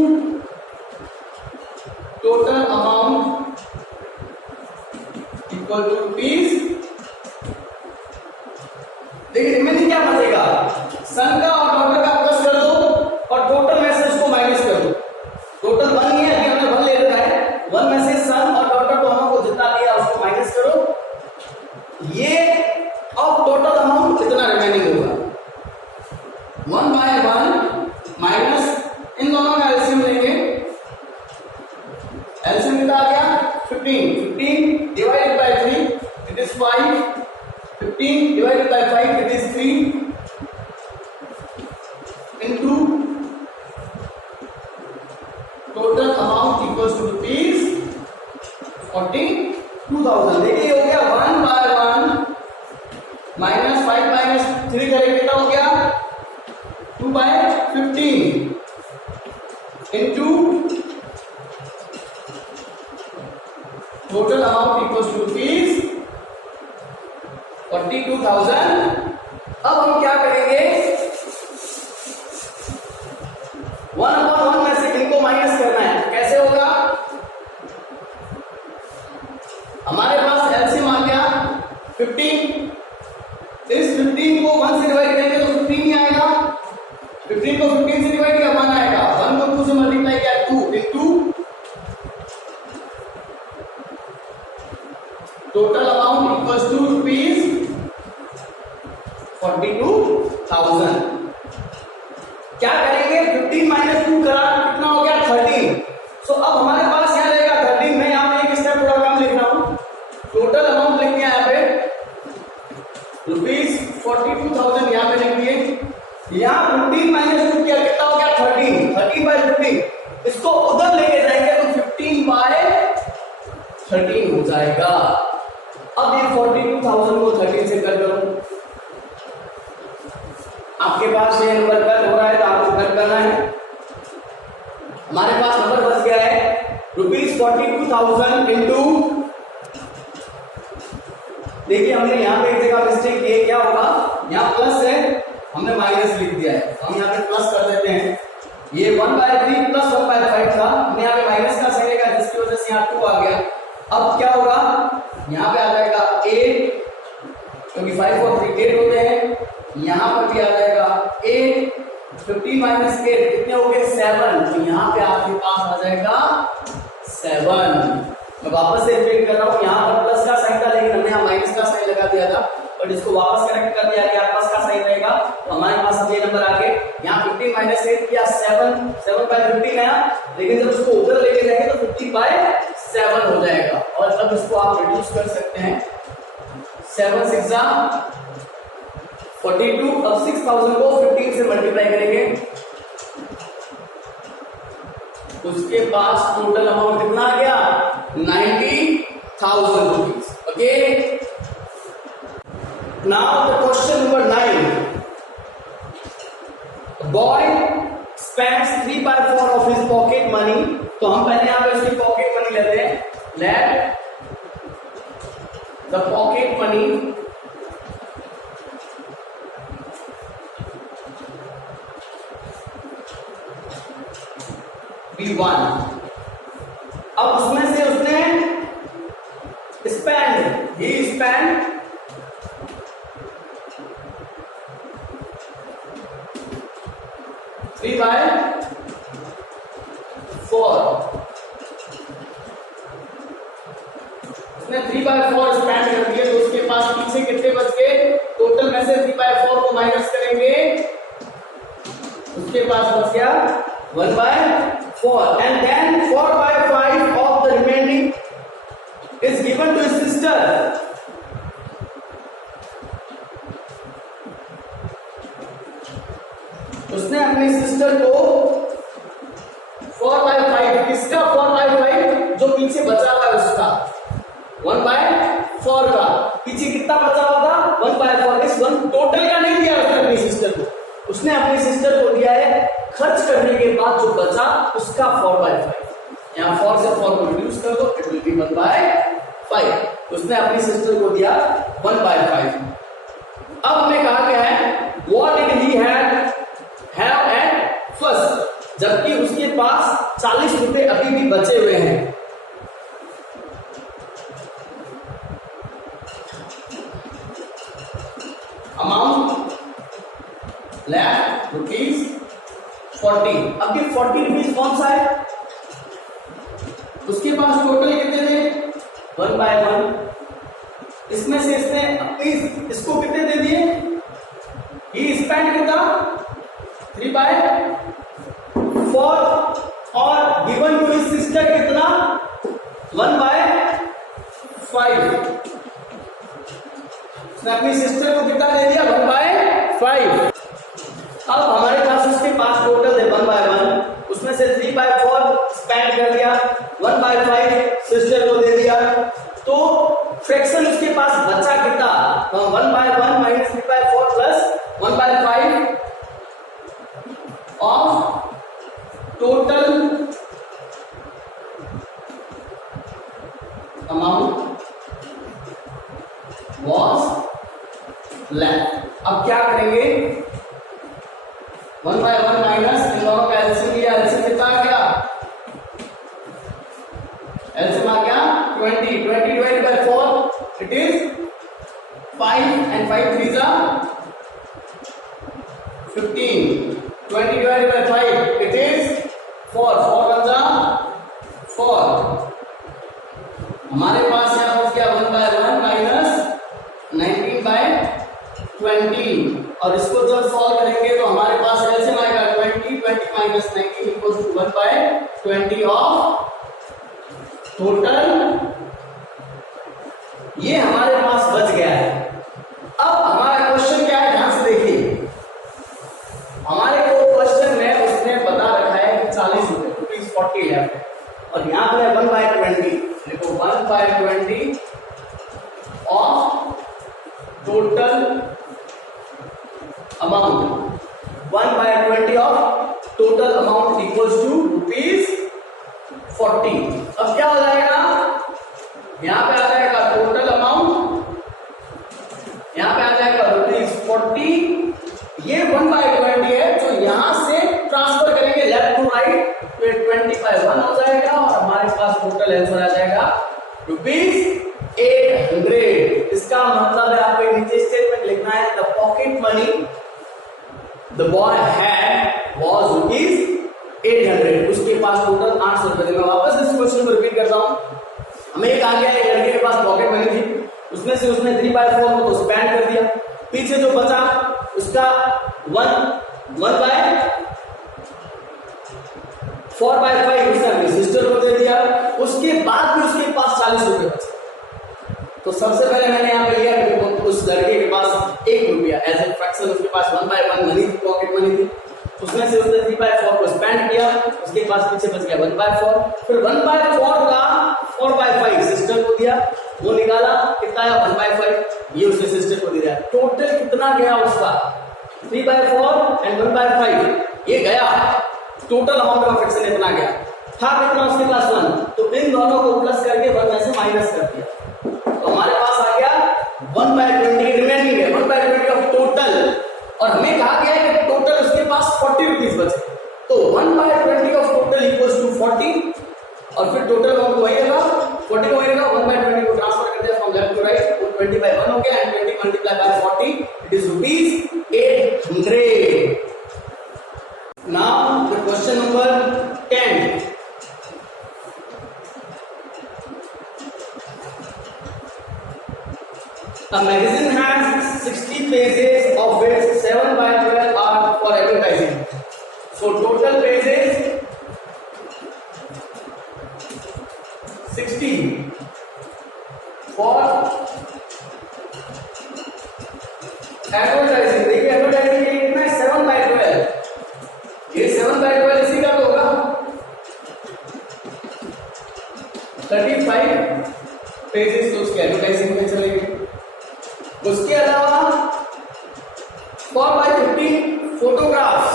total amount equal to rupees. देखिए रिमेनिंग क्या बचेगा, सन का और डॉटर का प्लस कर दो और टोटल मैसेज को माइनस कर दो। टोटल 1 ही है, अभी हमने 1 ले रखा है, 1 में से सन और डॉटर को हमको जितना दिया उसको माइनस करो, ये अब टोटल अमाउंट कितना रिमेनिंग होगा 1/1 minus multiplied by 5, it is 3 into total amount equals to rupees 42,000। देखिए हो गया 1 by 1 माइनस 5 माइनस 3 करेंगे कितना हो गया 2 by 15 into total amount equals to rupees 42,000। अब हम क्या करेंगे 1/1 में से इनको माइनस करना है। कैसे होगा हमारे पास एलसीएम आ गया 15, इस 15 को 1 से डिवाइड करेंगे तो 15 ही आएगा। 15 को 15 से डिवाइड किया 1 आएगा। 1 को 2 से मल्टीप्लाई किया 2 into total amount equals to rupees 42,000। क्या करेंगे 15 माइनस 2 करा कितना हो गया 13। सो अब हमारे पास यहाँ रहेगा 13। मैं यहाँ पे एक स्टेप थोड़ा कम लिख रहा हूँ। टोटल अमाउंट लिख दिया यहाँ पे रुपीज 42,000 यहाँ पे लिख दिए। यहाँ 15 माइनस 2 किया कितना हो गया 13। 13 बाय 15 इसको उधर लेके जाएंगे तो 15 बाय 13 हो जाएगा। अब ये 42,000 को 13 से कट करो। आपके पास ये नंबर कट हो रहा है तो आपको कट करना है। हमारे पास नंबर बच गया है रुपीज 42,000 इंटू, देखिए हमने यहाँ पे एक जगह मिस्टेक किए। क्या होगा यहाँ प्लस है हमने माइनस लिख दिया है। हम यहाँ पे प्लस कर देते हैं। ये 1/3 प्लस 1/5 था, हमने यहाँ पे माइनस का साइन लगा जिसकी वजह से यहाँ 2 आ गया। अब क्या होगा यहाँ पे आ जाएगा 8 क्योंकि 5 और 3 8 होते हैं। यहाँ पर भी आ जाएगा 8 15 माइनस 8 कितने हो गए 7। तो यहाँ पे आपके पास आ जाएगा 7। मैं वापस से रिपीट कर रहा हूँ। यहाँ पर प्लस का साइन था लेकिन हमने यहाँ माइनस का साइन लगा दिया था, बट इसको वापस करेक्ट कर दिया कि प्लस का साइन रहेगा। तो हमारे पास अब ये नंबर आ गए। यहाँ 15 माइनस 8 किया 7/15 आया, लेकिन जब उसको उधर लेके जाएंगे तो 50/7 हो जाएगा। और अब इसको आप रिड्यूस कर सकते हैं। 7 6 42। अब 6,000 को 15 से मल्टीप्लाई करेंगे, उसके पास टोटल अमाउंट कितना आ गया 90,000 rupees. Okay, now the question number 9। Boy spends 3/4 of his pocket money. तो हम पहले यहां पे उसकी पॉकेट मनी लेते हैं। Let the pocket money be 1। अब उसमें से उसने स्पेंड, ही स्पेंड 3/4। उसने 3/4 स्पेंड कर दिए तो उसके पास पीछे कितने बच गए टोटल में से 3/4 को माइनस करेंगे, उसके पास बच गया 1/4। and then 4/5 of the remaining is given to his sister। उसने अपनी सिस्टर को 4/5, किसका 4/5 जो पीछे बचा हुआ है उसका 1/4 का। पीछे कितना बचा हुआ था 1/4। इस 1 टोटल का नहीं दिया उसने अपनी सिस्टर को, उसने अपनी सिस्टर को दिया है खर्च करने के बाद जो बचा उसका 4/5। यहाँ 4 से 4 को रिड्यूस कर दो, इट विल बी 1/5। उसने अपनी सिस्टर को दिया 1/5। अब हमें कहा गया है what did he have at first, जबकि उसके पास 40 रुपए अभी भी बचे हुए हैं। Amount left rupees 40। अब ये 40 रुपीज कौन सा है, उसके पास टोटल कितने थे 1/1। इसमें से इसने अपनी इसको कितने दे दिए, ही स्पेंड कितना 3/4 और गिवन टू हिज सिस्टर कितना 1/5। उसने अपनी सिस्टर को कितना दे दिया 1/5। अब हमारे पास उसके पास टोटल है 1/1, उसमें से 3/4 स्पेंड कर दिया, 1/5 सिस्टर को दे दिया, तो फ्रैक्शन उसके पास बचा कितना, तो 1/1 minus 3/4 plus 1/5 of total amount was left. अब क्या करेंगे, 1/1 माइनस इन दोनों का एलसीएम लिया, एलसीएम कितना आ गया, एलसीएम आ गया 20 divided by 4 it is 5 and 5 3 जा 15, 20 divided by 5 it is 4 1 जा 4। हमारे पास यहाँ हो गया 1/1 माइनस 19/20, और इसको जब सॉल्व करेंगे तो हमारे पास एलसीएम आएगा 20 minus 19 equals to 1/20 of total. ये हमारे पास बच गया है। अब हमारा क्वेश्चन क्या है, ध्यान से देखिए, हमारे को क्वेश्चन में उसने बता रखा है कि 40 रुपए ₹40 लेफ्ट है, और यहाँ पे 1/20, देखो 1/20 of total amount, 1/20 of total amount equals to ₹40। अब क्या हो जाएगा, यहाँ पे आ जाएगा टोटल अमाउंट, यहाँ पे आ जाएगा ₹40, ये 1/20 है, तो यहां से ट्रांसफर करेंगे लेफ्ट टू राइट, तो 20/1 हो जाएगा, और हमारे पास टोटल आंसर आ जाएगा ₹800। इसका मतलब है आपको नीचे स्टेटमेंट लिखना है, the pocket money the boy had was ₹800, उसके पास टोटल 800 रुपए थे। मैं वापस इस क्वेश्चन को रिपीट करता हूं, हमें एक आ गया, एक लड़के के पास पॉकेट मनी थी, उसमें से उसने 3/4 को स्पेंड कर दिया, पीछे जो बचा उसका 4/5 उसने अपनी सिस्टर को दे दिया, उसके बाद भी उसके पास 40 रुपए बचे। तो सबसे पहले मैंने यहाँ पे लिया उस लड़के के पास ₹1 एज ए फ्रैक्शन, उसके पास 1/1 मनी थी, पॉकेट मनी थी, उसमें से उसने 3/4 को स्पेंड किया, उसके पास पीछे बच गया 1/4, फिर 1/4 का 4/5 सिस्टर को दिया, वो निकाला कितना है 1/5, ये उसने सिस्टर को दिया, टोटल कितना गया उसका 3/4 एंड 1/5, ये गया टोटल अमाउंट ऑफ फ्रैक्शन इतना गया था, कितना उसके पास 1, तो इन दोनों को प्लस करके 1 में से माइनस कर दिया, तो हमारे पास आ गया 1/20 रिमेनिंग है, 1/20 ऑफ टोटल, और हमें कहा गया है कि टोटल उसके पास 40 रुपीस बचे, तो 1/20 ऑफ टोटल इक्वल्स टू 40, और फिर टोटल अमाउंट वही रहेगा 40 को वही रहेगा, 1/20 को ट्रांसफर कर दिया फ्रॉम लेफ्ट टू राइट, तो 20/1 हो गया, and 20 multiply by 40 it is ₹800। Now the question number 10, a magazine has 60 pages of which 7/12 are for advertising, so total pages 60 for advertising। देखिए एडवर्टाइजिंग के कितना है 7/12, ये 7/12 इसी का तो होगा 35 पेजेस, तो उसके एडवर्टाइजिंग में चलेंगे। उसके अलावा 4/15 फोटोग्राफ्स,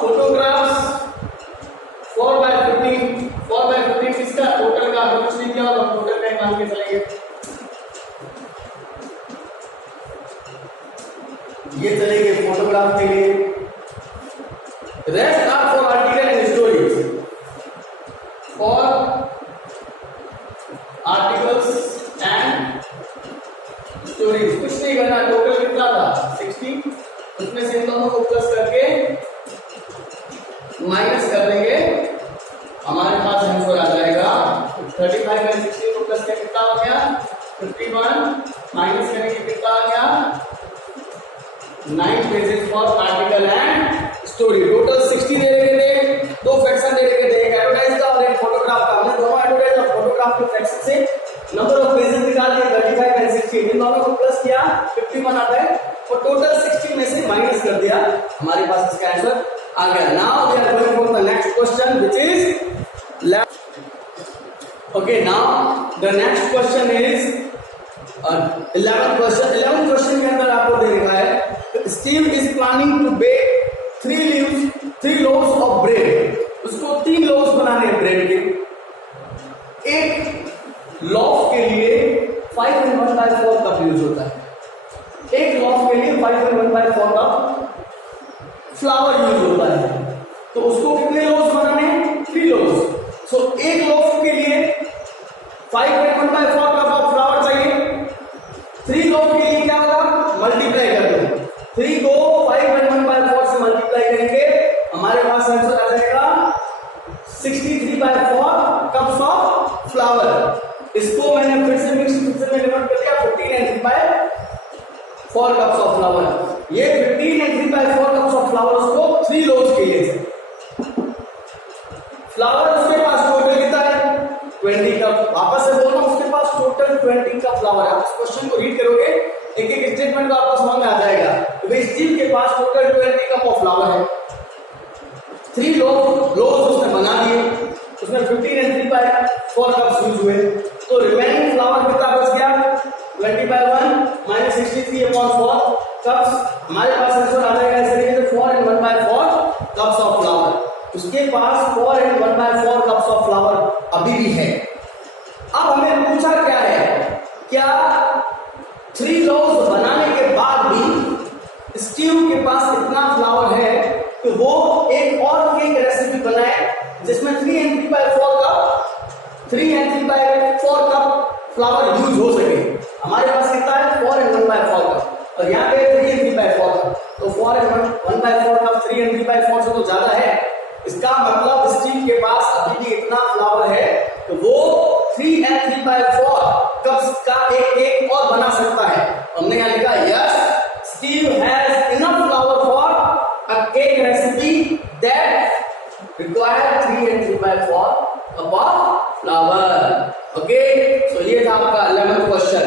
फोटोग्राफ्स 4/15 किसका टोटल का कुछ नहीं किया होगा, टोटल का मान के चलेंगे, ये चलेंगे फोटोग्राफ के लिए। Rest are for article and stories, for articles and stories कुछ नहीं करना, टोटल कितना था 60, उसमें से इन दोनों को प्लस करके माइनस कर देंगे, हमारे पास आंसर आ जाएगा 35 में 60 को प्लस करके कितना हो गया 51, माइनस करेंगे कितना आ गया 9 pages for article and story. Total 60 दे रखे थे, 2 फ्रैक्शन दे रखे थे, एक एडवर्टाइज का और एक फोटोग्राफ का, हमने दोनों एडवर्टाइज और फोटोग्राफ के फ्रैक्शन से नंबर ऑफ पेजेस निकाल दिए 35 एंड 16, इन दोनों को प्लस किया 51 आता है और टोटल 16 में से माइनस कर दिया, हमारे पास इसका आंसर आ गया। Now we are going for the next question which is okay, now the next question is 11th question के अंदर आपको दे रखा है Steve is planning to bake 3 loaves of bread, उसको 3 लोव्स बनाने हैं ब्रेड के। एक लॉफ के लिए 5 and 1/4 कप यूज होता है, एक लॉफ के लिए 5 and 1/4 कप फ्लावर यूज होता है, तो उसको कितने लोव्स बनाने हैं? 3 लोव्स। सो एक लॉफ के लिए 5 and 1/4 कप ऑफ फ्लावर चाहिए, 3 लोग के लिए क्या होगा? मल्टीप्लाई कर दो, 3 को 5 and 1/4 से मल्टीप्लाई करेंगे, हमारे पास आंसर आ जाएगा 63/4 कप्स ऑफ फ्लावर। इसको मैंने फिर से मिक्स मिक्सर में कन्वर्ट कर दिया 15 and 3/4 कप्स ऑफ फ्लावर। ये 15 and 3/4 कप्स ऑफ फ्लावर उसको 3 लोग के लिए फ्लावर उसके पास टोटल कितना है? 20 कप। वापस से बोल रहा हूं, उसके पास टोटल 20 कप फ्लावर है। आप इस क्वेश्चन को रीड करोगे, एक एक स्टेटमेंट आपको समझ में आ जाएगा। तो भाई स्टीव के पास टोटल 20 कप ऑफ फ्लावर है, 3 लोग उसने बना दिए, उसमें 15 and 3/4 कप्स यूज हुए, तो रिमेनिंग फ्लावर कितना बच गया? 20/1 माइनस 63/4 कप्स। हमारे पास आंसर आ जाएगा इस तरीके से 4 and 1/4 कप्स ऑफ फ्लावर। उसके पास 4 and 1/4 कप्स ऑफ फ्लावर अभी भी है। अब हमें पूछा क्या है, क्या 3 लोव्स बनाने के बाद भी स्टीव के पास इतना फ्लावर है कि वो एक और केक रेसिपी बनाए जिसमें 3 and 3/4 कप फ्लावर यूज हो सके। हमारे पास कितना है? 4 and 1/4 कप, और यहाँ पे 3 and 3/4 कप, तो 4 and 1/4 कप 3 and 3/4 से तो ज्यादा है। इसका मतलब स्टीव के पास अभी भी इतना फ्लावर है तो वो 3 and 3/4 कप्स का एक और बना सकता है। हमने यहाँ लिखा yes, Steve has enough flour for a cake recipe that require 3 and 3/4 cup of flour. Okay, so ये था आपका 11th क्वेश्चन।